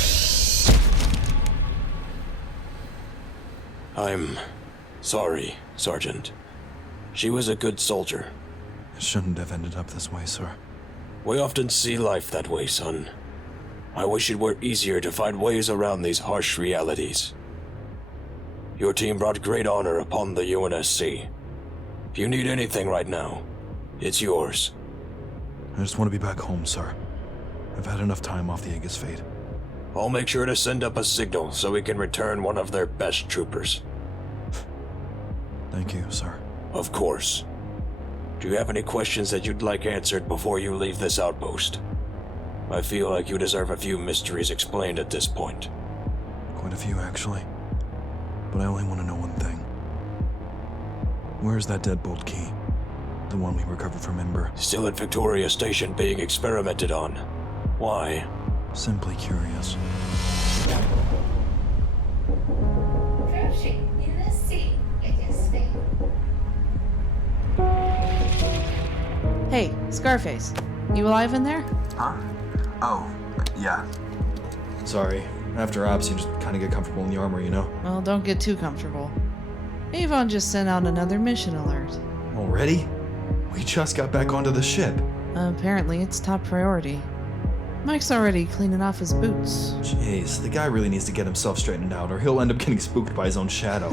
I'm sorry, Sergeant. She was a good soldier. It shouldn't have ended up this way, sir. We often see life that way, son. I wish it were easier to find ways around these harsh realities. Your team brought great honor upon the UNSC. If you need anything right now, it's yours. I just want to be back home, sir. I've had enough time off the Aegis Fate. I'll make sure to send up a signal so we can return one of their best troopers. Thank you, sir. Of course. Do you have any questions that you'd like answered before you leave this outpost? I feel like you deserve a few mysteries explained at this point. Quite a few, actually. But I only want to know one thing. Where's that deadbolt key? The one we recovered from Ember. Still at Victoria Station being experimented on. Why? Simply curious. Crouching in the sea against me. Hey, Scarface. You alive in there? Huh? Oh, yeah. Sorry. After ops, you just kind of get comfortable in the armor, you know? Well, don't get too comfortable. Avon just sent out another mission alert. Already? We just got back onto the ship. Apparently, it's top priority. Mike's already cleaning off his boots. Jeez, the guy really needs to get himself straightened out, or he'll end up getting spooked by his own shadow.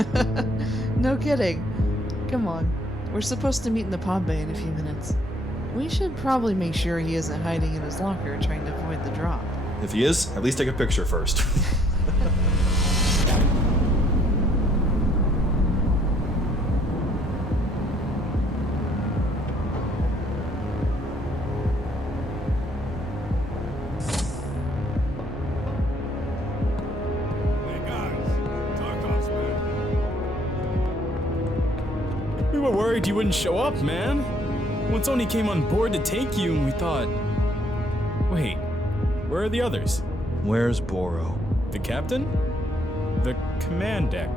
No kidding. Come on. We're supposed to meet in the pod bay in a few minutes. We should probably make sure he isn't hiding in his locker trying to avoid the drop. If he is, at least take a picture first. We were worried you wouldn't show up, man. Once Oni came on board to take you, and we thought... Wait, where are the others? Where's Boro? The captain? The command deck.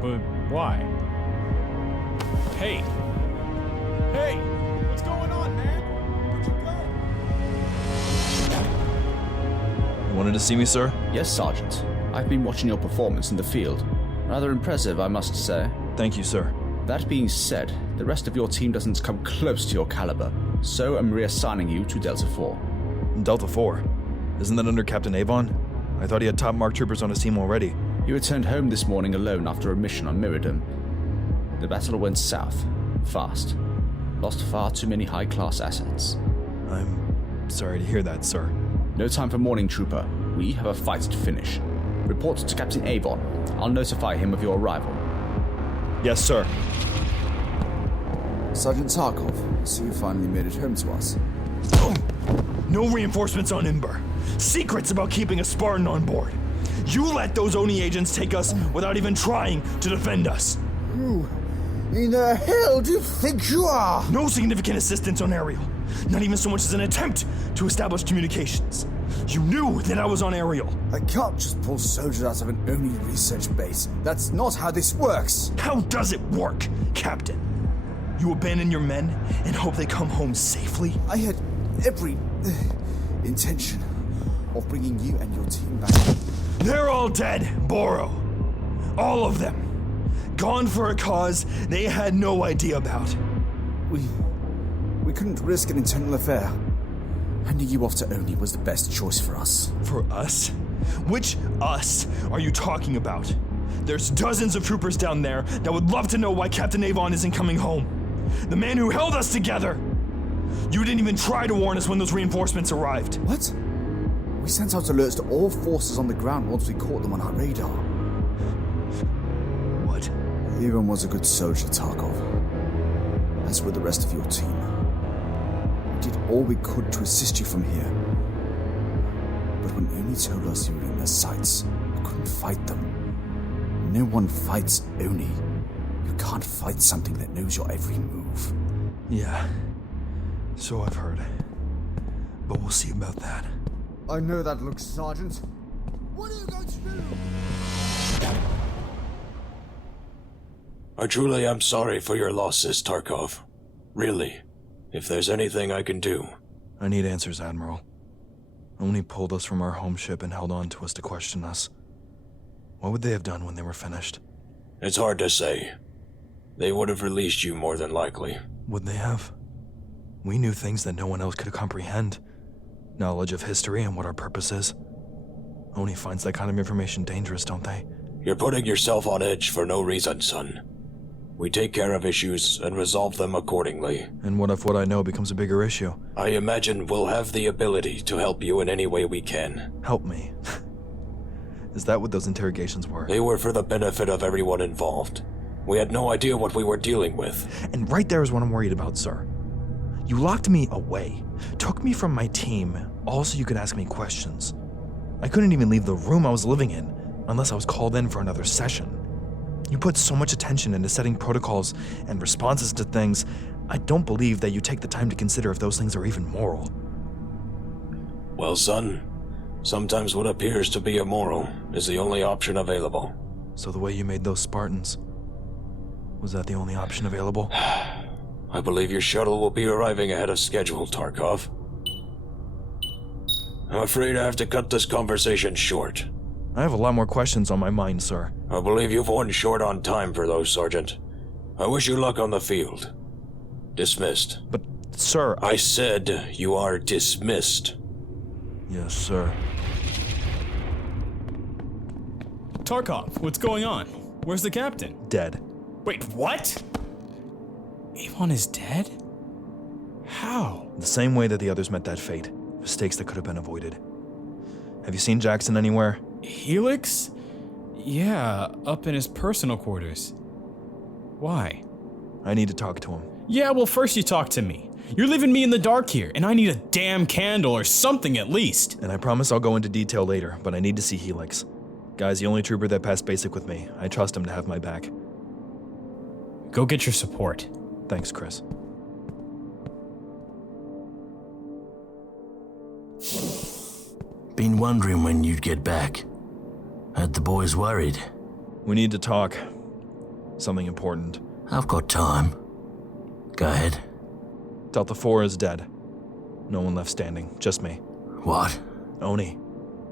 But why? Hey! Hey! What's going on, man? Where'd you go? You wanted to see me, sir? Yes, Sergeant. I've been watching your performance in the field. Rather impressive, I must say. Thank you, sir. That being said, the rest of your team doesn't come close to your caliber, so I'm reassigning you to Delta 4. Delta 4? Isn't that under Captain Avon? I thought he had top mark troopers on his team already. He returned home this morning alone after a mission on Mirrodom. The battle went south, fast. Lost far too many high-class assets. I'm sorry to hear that, sir. No time for mourning, Trooper. We have a fight to finish. Report to Captain Avon. I'll notify him of your arrival. Yes, sir. Sergeant Tarkov, I see you finally made it home to us. Oh, no reinforcements on Ember. Secrets about keeping a Spartan on board. You let those Oni agents take us without even trying to defend us. Who in the hell do you think you are? No significant assistance on aerial. Not even so much as an attempt to establish communications. You knew that I was on aerial. I can't just pull soldiers out of an Oni research base. That's not how this works. How does it work, Captain? You abandon your men and hope they come home safely? I had every intention of bringing you and your team back. They're all dead, Boro. All of them. Gone for a cause they had no idea about. We couldn't risk an internal affair. Handing you off to Oni was the best choice for us. For us? Which us are you talking about? There's dozens of troopers down there that would love to know why Captain Avon isn't coming home. The man who held us together! You didn't even try to warn us when those reinforcements arrived. What? We sent out alerts to all forces on the ground once we caught them on our radar. What? Avon was a good soldier, Tarkov. As were the rest of your team. We did all we could to assist you from here. But when Oni told us you were in their sights, we couldn't fight them. No one fights Oni. You can't fight something that knows your every move. Yeah, so I've heard. But we'll see about that. I know that look, Sergeant. What are you going to do? I truly am sorry for your losses, Tarkov. Really. If there's anything I can do. I need answers, Admiral. Oni pulled us from our home ship and held on to us to question us. What would they have done when they were finished? It's hard to say. They would have released you more than likely. Would they have? We knew things that no one else could comprehend. Knowledge of history and what our purpose is. Oni finds that kind of information dangerous, don't they? You're putting yourself on edge for no reason, son. We take care of issues and resolve them accordingly. And what if what I know becomes a bigger issue? I imagine we'll have the ability to help you in any way we can. Help me? Is that what those interrogations were? They were for the benefit of everyone involved. We had no idea what we were dealing with. And right there is what I'm worried about, sir. You locked me away, took me from my team, all so you could ask me questions. I couldn't even leave the room I was living in, unless I was called in for another session. You put so much attention into setting protocols and responses to things, I don't believe that you take the time to consider if those things are even moral. Well, son, sometimes what appears to be immoral is the only option available. So the way you made those Spartans, was that the only option available? I believe your shuttle will be arriving ahead of schedule, Tarkov. I'm afraid I have to cut this conversation short. I have a lot more questions on my mind, sir. I believe you've run short on time for those, Sergeant. I wish you luck on the field. Dismissed. But, sir, I said you are dismissed. Yes, sir. Tarkov, what's going on? Where's the captain? Dead. Wait, what? Avon is dead? How? The same way that the others met that fate. Mistakes that could have been avoided. Have you seen Jackson anywhere? Helix? Yeah, up in his personal quarters. Why? I need to talk to him. Yeah, well, first you talk to me. You're leaving me in the dark here, and I need a damn candle or something at least. And I promise I'll go into detail later, but I need to see Helix. Guy's the only trooper that passed basic with me. I trust him to have my back. Go get your support. Thanks, Chris. Been wondering when you'd get back. Had the boys worried? We need to talk. Something important. I've got time. Go ahead. Delta 4 is dead. No one left standing, just me. What? Oni.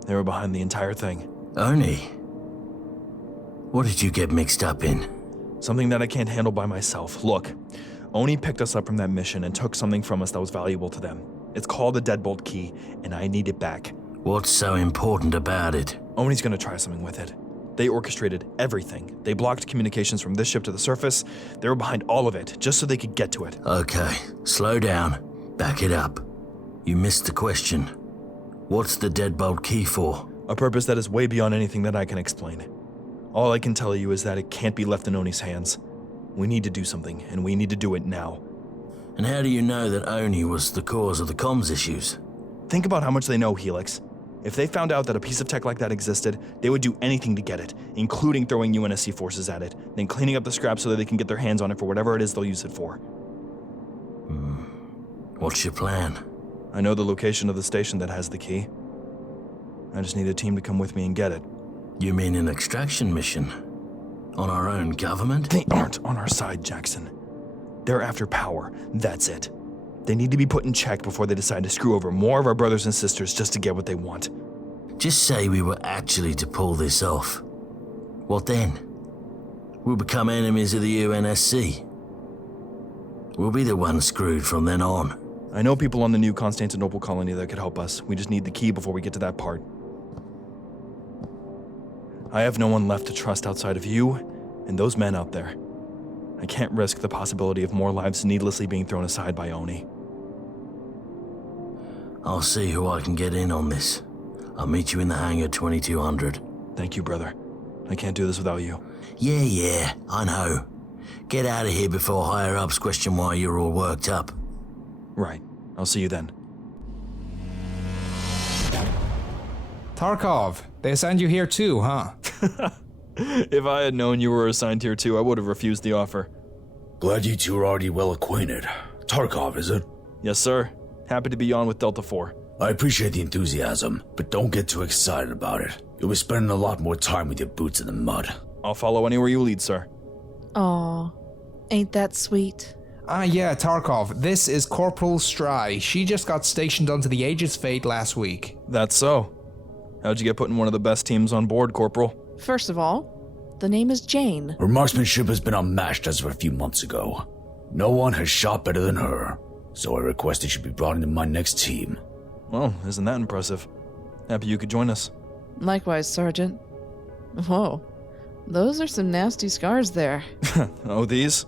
They were behind the entire thing. Oni? What did you get mixed up in? Something that I can't handle by myself. Look, Oni picked us up from that mission and took something from us that was valuable to them. It's called the Deadbolt Key, and I need it back. What's so important about it? Oni's gonna try something with it. They orchestrated everything. They blocked communications from this ship to the surface. They were behind all of it, just so they could get to it. Okay, slow down. Back it up. You missed the question. What's the Deadbolt Key for? A purpose that is way beyond anything that I can explain. All I can tell you is that it can't be left in Oni's hands. We need to do something, and we need to do it now. And how do you know that Oni was the cause of the comms issues? Think about how much they know, Helix. If they found out that a piece of tech like that existed, they would do anything to get it, including throwing UNSC forces at it, then cleaning up the scrap so that they can get their hands on it for whatever it is they'll use it for. What's your plan? I know the location of the station that has the key. I just need a team to come with me and get it. You mean an extraction mission? On our own government? They aren't on our side, Jackson. They're after power, that's it. They need to be put in check before they decide to screw over more of our brothers and sisters just to get what they want. Just say we were actually to pull this off. What then? We'll become enemies of the UNSC. We'll be the ones screwed from then on. I know people on the new Constantinople colony that could help us. We just need the key before we get to that part. I have no one left to trust outside of you and those men out there. I can't risk the possibility of more lives needlessly being thrown aside by Oni. I'll see who I can get in on this. I'll meet you in the hangar 2200. Thank you, brother. I can't do this without you. Yeah, I know. Get out of here before higher-ups question why you're all worked up. Right. I'll see you then. Tarkov, they assigned you here too, huh? If I had known you were assigned here too, I would have refused the offer. Glad you two are already well acquainted. Tarkov, is it? Yes, sir. Happy to be on with Delta 4. I appreciate the enthusiasm, but don't get too excited about it. You'll be spending a lot more time with your boots in the mud. I'll follow anywhere you lead, sir. Aw, ain't that sweet? Yeah, Tarkov, this is Corporal Stry. She just got stationed onto the Aegis Fate last week. That's so. How'd you get put in one of the best teams on board, Corporal? First of all, the name is Jane. Her marksmanship has been unmatched as of a few months ago. No one has shot better than her, so I requested she be brought into my next team. Well, isn't that impressive? Happy you could join us. Likewise, Sergeant. Whoa, those are some nasty scars there. Oh, these?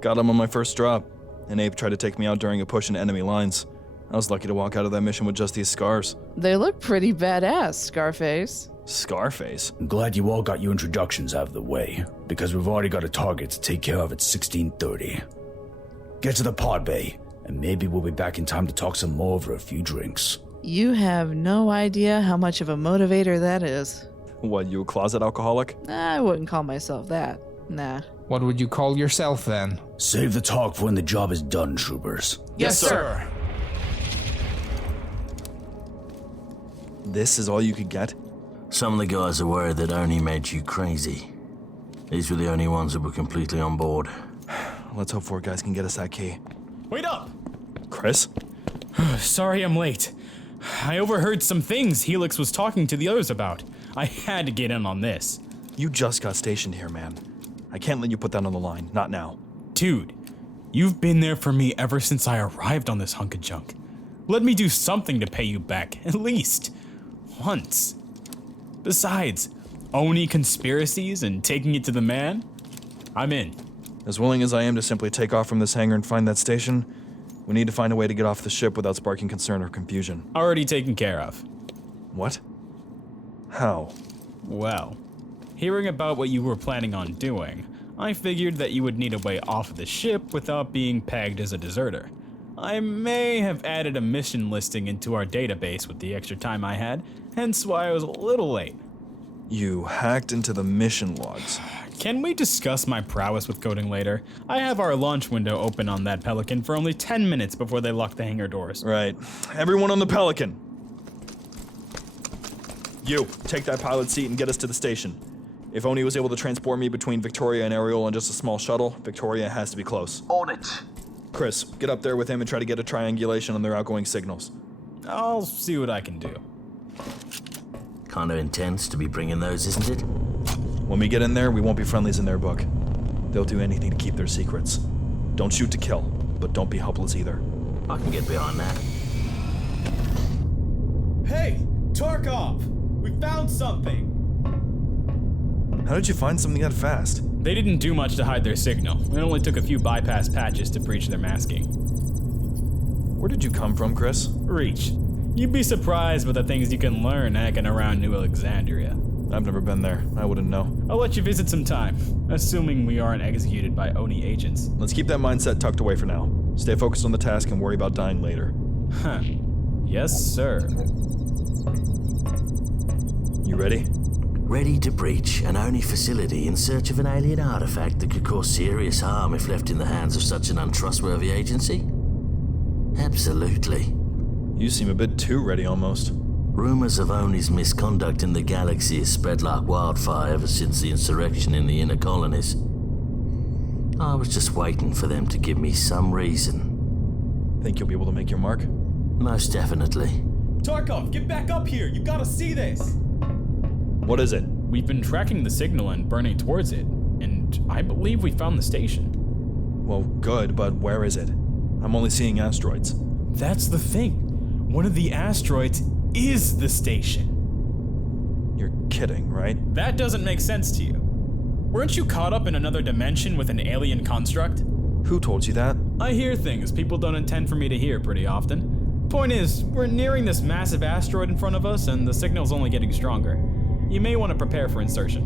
Got them on my first drop. An ape tried to take me out during a push into enemy lines. I was lucky to walk out of that mission with just these scars. They look pretty badass, Scarface. Scarface? I'm glad you all got your introductions out of the way, because we've already got a target to take care of at 16:30. Get to the pod bay, and maybe we'll be back in time to talk some more over a few drinks. You have no idea how much of a motivator that is. What, you a closet alcoholic? I wouldn't call myself that. Nah. What would you call yourself then? Save the talk for when the job is done, troopers. Yes, sir. This is all you could get? Some of the guys are worried that Oni made you crazy. These were the only ones that were completely on board. Let's hope 4 guys can get us that key. Wait up! Chris? Sorry I'm late. I overheard some things Helix was talking to the others about. I had to get in on this. You just got stationed here, man. I can't let you put that on the line. Not now. Dude, you've been there for me ever since I arrived on this hunk of junk. Let me do something to pay you back, at least. Once. Besides, Oni conspiracies and taking it to the man? I'm in. As willing as I am to simply take off from this hangar and find that station, we need to find a way to get off the ship without sparking concern or confusion. Already taken care of. What? How? Well, hearing about what you were planning on doing, I figured that you would need a way off of the ship without being pegged as a deserter. I may have added a mission listing into our database with the extra time I had, hence why I was a little late. You hacked into the mission logs. Can we discuss my prowess with coding later? I have our launch window open on that Pelican for only 10 minutes before they lock the hangar doors. Right. Everyone on the Pelican. You, take that pilot seat and get us to the station. If Oni was able to transport me between Victoria and Ariel on just a small shuttle, Victoria has to be close. On it. Chris, get up there with him and try to get a triangulation on their outgoing signals. I'll see what I can do. Kind of intense to be bringing those, isn't it? When we get in there, we won't be friendlies in their book. They'll do anything to keep their secrets. Don't shoot to kill, but don't be helpless either. I can get behind that. Hey, Tarkov! We found something! How did you find something that fast? They didn't do much to hide their signal. It only took a few bypass patches to breach their masking. Where did you come from, Chris? Reach. You'd be surprised with the things you can learn hacking around New Alexandria. I've never been there. I wouldn't know. I'll let you visit sometime, assuming we aren't executed by Oni agents. Let's keep that mindset tucked away for now. Stay focused on the task and worry about dying later. Huh. Yes, sir. You ready? Ready to breach an Oni facility in search of an alien artifact that could cause serious harm if left in the hands of such an untrustworthy agency? Absolutely. You seem a bit too ready almost. Rumors of Oni's misconduct in the galaxy has spread like wildfire ever since the insurrection in the inner colonies. I was just waiting for them to give me some reason. Think you'll be able to make your mark? Most definitely. Tarkov, get back up here! You gotta see this! What is it? We've been tracking the signal and burning towards it, and I believe we found the station. Well, good, but where is it? I'm only seeing asteroids. That's the thing. One of the asteroids is the station. You're kidding, right? That doesn't make sense to you. Weren't you caught up in another dimension with an alien construct? Who told you that? I hear things people don't intend for me to hear pretty often. Point is, we're nearing this massive asteroid in front of us, and the signal's only getting stronger. You may want to prepare for insertion.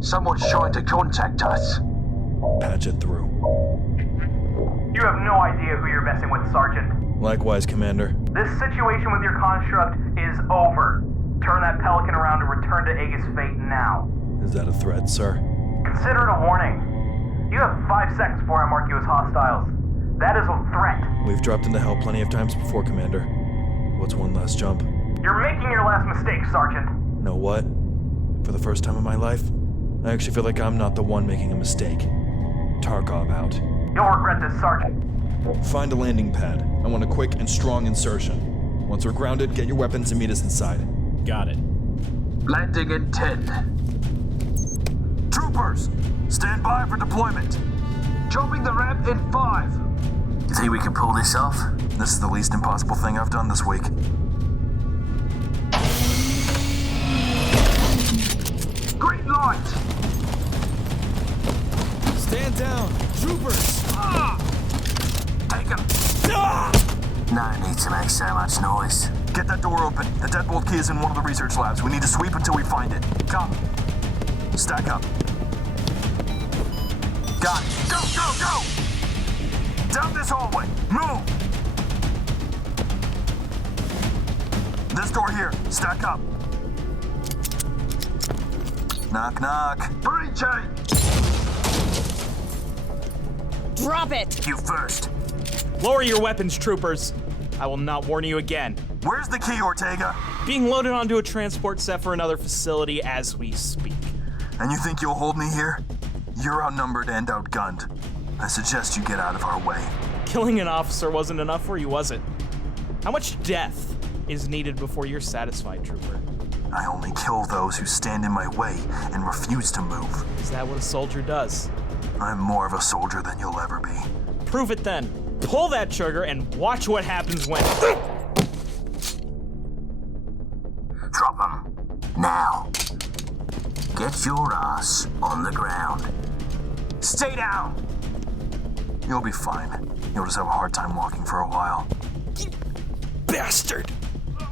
Someone's trying to contact us. Patch it through. You have no idea who you're messing with, Sergeant. Likewise, Commander. This situation with your construct is over. Turn that Pelican around and return to Aegis Fate now. Is that a threat, sir? Consider it a warning. You have 5 seconds before I mark you as hostiles. That is a threat. We've dropped into hell plenty of times before, Commander. What's one last jump? You're making your last mistake, Sergeant. Know what? For the first time in my life, I actually feel like I'm not the one making a mistake. Tarkov out. You'll regret this, Sergeant. Find a landing pad. I want a quick and strong insertion. Once we're grounded, get your weapons and meet us inside. Got it. Landing in 10. Troopers, stand by for deployment. Jumping the ramp in 5. You think we can pull this off? This is the least impossible thing I've done this week. Green light! Stand down! Troopers! Take him! No need to make so much noise. Get that door open. The deadbolt key is in one of the research labs. We need to sweep until we find it. Come. Stack up. Got it. Go, go, go! Down this hallway. Move! This door here. Stack up. Knock, knock. Breach it! Drop it! You first. Lower your weapons, troopers. I will not warn you again. Where's the key, Ortega? Being loaded onto a transport set for another facility as we speak. And you think you'll hold me here? You're outnumbered and outgunned. I suggest you get out of our way. Killing an officer wasn't enough for you, was it? How much death is needed before you're satisfied, trooper? I only kill those who stand in my way and refuse to move. Is that what a soldier does? I'm more of a soldier than you'll ever be. Prove it then. Pull that trigger and watch what happens when... Drop them. Now. Get your ass on the ground. Stay down! You'll be fine. You'll just have a hard time walking for a while. Bastard!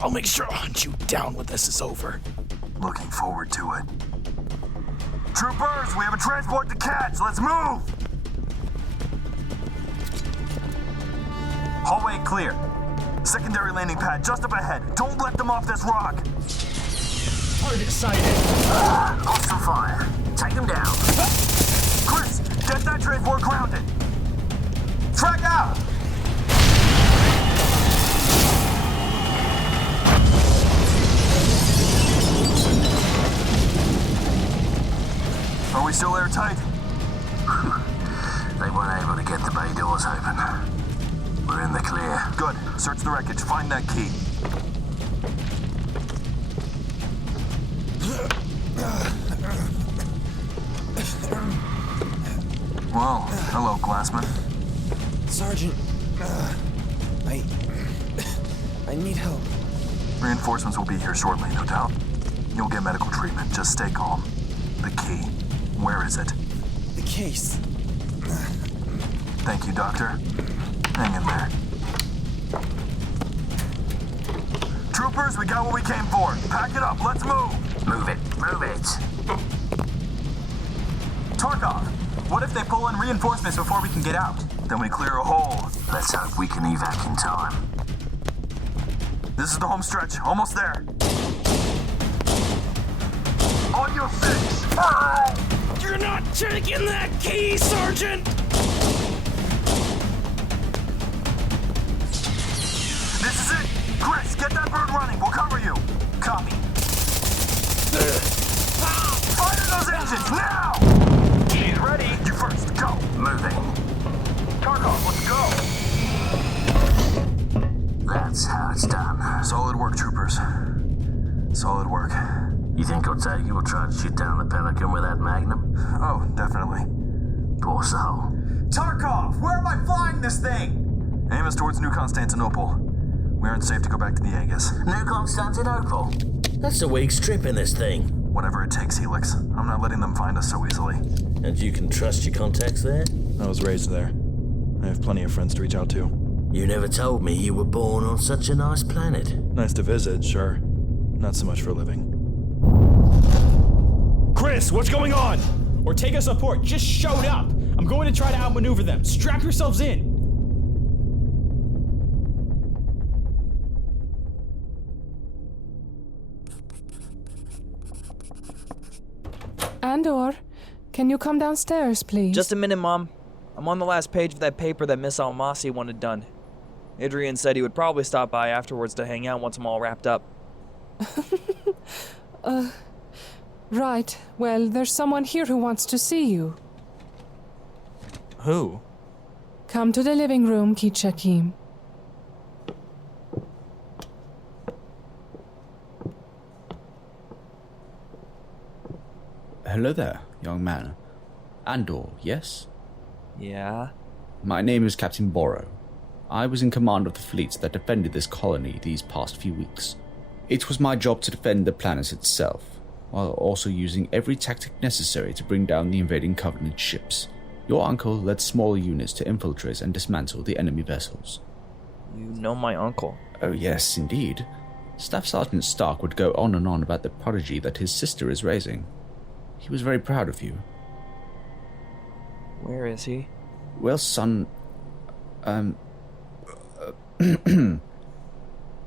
I'll make sure I'll hunt you down when this is over. Looking forward to it. Troopers, we have a transport to catch. Let's move! Hallway clear. Secondary landing pad just up ahead. Don't let them off this rock. Target sighted. Hostile fire. Take him down. Chris, get that transport grounded. Frag out! Are we still airtight? They weren't able to get the bay doors open. We're in the clear. Good. Search the wreckage. Find that key. Well, hello, Glassman. Sergeant, I need help. Reinforcements will be here shortly, no doubt. You'll get medical treatment. Just stay calm. The key. Where is it? The case. Thank you, Doctor. Hang in there. Troopers, we got what we came for. Pack it up. Let's move. Move it. Move it. Tarkov, what if they pull in reinforcements before we can get out? Then we clear a hole. Let's hope we can evac in time. This is the home stretch. Almost there. On your six. You're not taking that key, Sergeant! This is it. Chris, get that bird running. We'll cover you. Copy. Fire those engines now! She's ready. You first. Go. Moving. Tarkov, let's go. That's how it's done. Solid work, troopers. Solid work. You think Ortega will try to shoot down the Pelican with that Magnum? Oh, definitely. Poor soul. Tarkov, where am I flying this thing? Aim is towards New Constantinople. We aren't safe to go back to the Aegis. New Constantinople? That's a week's trip in this thing. Whatever it takes, Helix. I'm not letting them find us so easily. And you can trust your contacts there? I was raised there. I have plenty of friends to reach out to. You never told me you were born on such a nice planet. Nice to visit, sure. Not so much for a living. Chris, what's going on? Ortega support just showed up. I'm going to try to outmaneuver them. Strap yourselves in. Andor, can you come downstairs, please? Just a minute, Mom. I'm on the last page of that paper that Miss Almasi wanted done. Adrian said he would probably stop by afterwards to hang out once I'm all wrapped up. Right. Well, there's someone here who wants to see you. Who? Come to the living room, Kichakim. Hello there, young man. Andor, yes? Yeah? My name is Captain Borrow. I was in command of the fleets that defended this colony these past few weeks. It was my job to defend the planet itself, while also using every tactic necessary to bring down the invading Covenant ships. Your uncle led smaller units to infiltrate and dismantle the enemy vessels. You know my uncle? Oh yes, indeed. Staff Sergeant Stark would go on and on about the prodigy that his sister is raising. He was very proud of you. Where is he? Well, son, the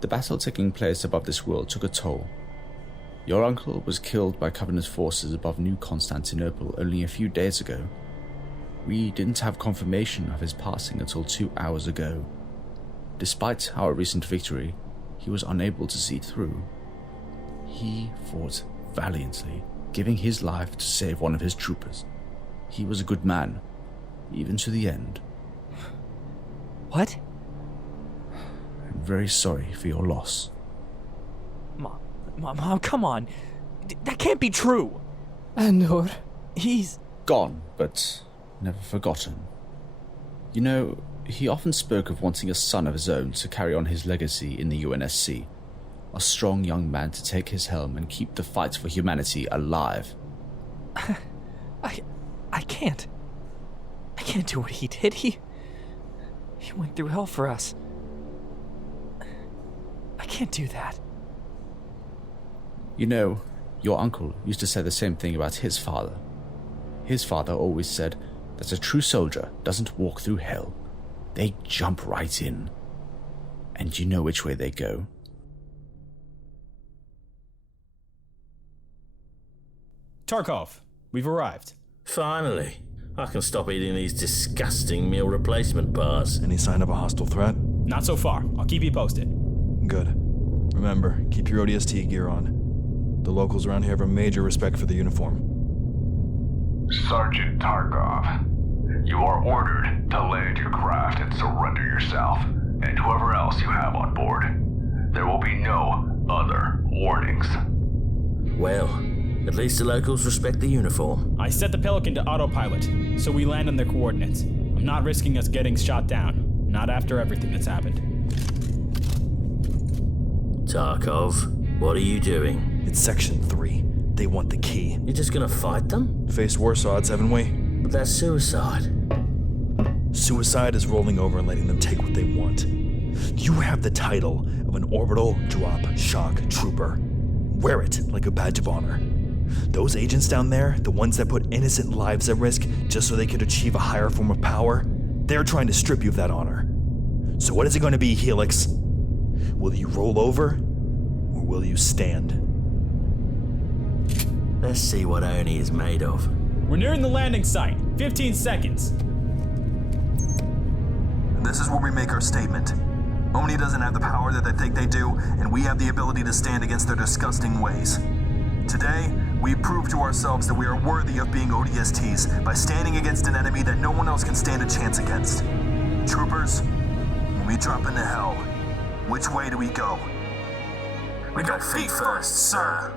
battle taking place above this world took a toll. Your uncle was killed by Covenant forces above New Constantinople only a few days ago. We didn't have confirmation of his passing until 2 hours ago. Despite our recent victory, he was unable to see through. He fought valiantly, giving his life to save one of his troopers. He was a good man, even to the end. What? I'm very sorry for your loss. Mom, come on. That can't be true. Andor. He's gone, but never forgotten. You know, he often spoke of wanting a son of his own to carry on his legacy in the UNSC. A strong young man to take his helm and keep the fight for humanity alive. I can't. I can't do what he did. He went through hell for us. I can't do that. You know, your uncle used to say the same thing about his father. His father always said that a true soldier doesn't walk through hell. They jump right in. And you know which way they go. Tarkov, we've arrived. Finally. I can stop eating these disgusting meal replacement bars. Any sign of a hostile threat? Not so far. I'll keep you posted. Good. Remember, keep your ODST gear on. The locals around here have a major respect for the uniform. Sergeant Tarkov, you are ordered to land your craft and surrender yourself, and whoever else you have on board. There will be no other warnings. Well, at least the locals respect the uniform. I set the Pelican to autopilot, so we land on their coordinates. I'm not risking us getting shot down. Not after everything that's happened. Tarkov, what are you doing? It's Section 3. They want the key. You're just gonna fight them? Faced worse odds, haven't we? But that's suicide. Suicide is rolling over and letting them take what they want. You have the title of an orbital drop shock trooper. Wear it like a badge of honor. Those agents down there, the ones that put innocent lives at risk just so they could achieve a higher form of power, they're trying to strip you of that honor. So what is it going to be, Helix? Will you roll over, or will you stand? Let's see what Oni is made of. We're nearing the landing site. 15 seconds. This is where we make our statement. Oni doesn't have the power that they think they do, and we have the ability to stand against their disgusting ways. Today, we prove to ourselves that we are worthy of being ODSTs by standing against an enemy that no one else can stand a chance against. Troopers, when we drop into hell, which way do we go? We go feet first, sir.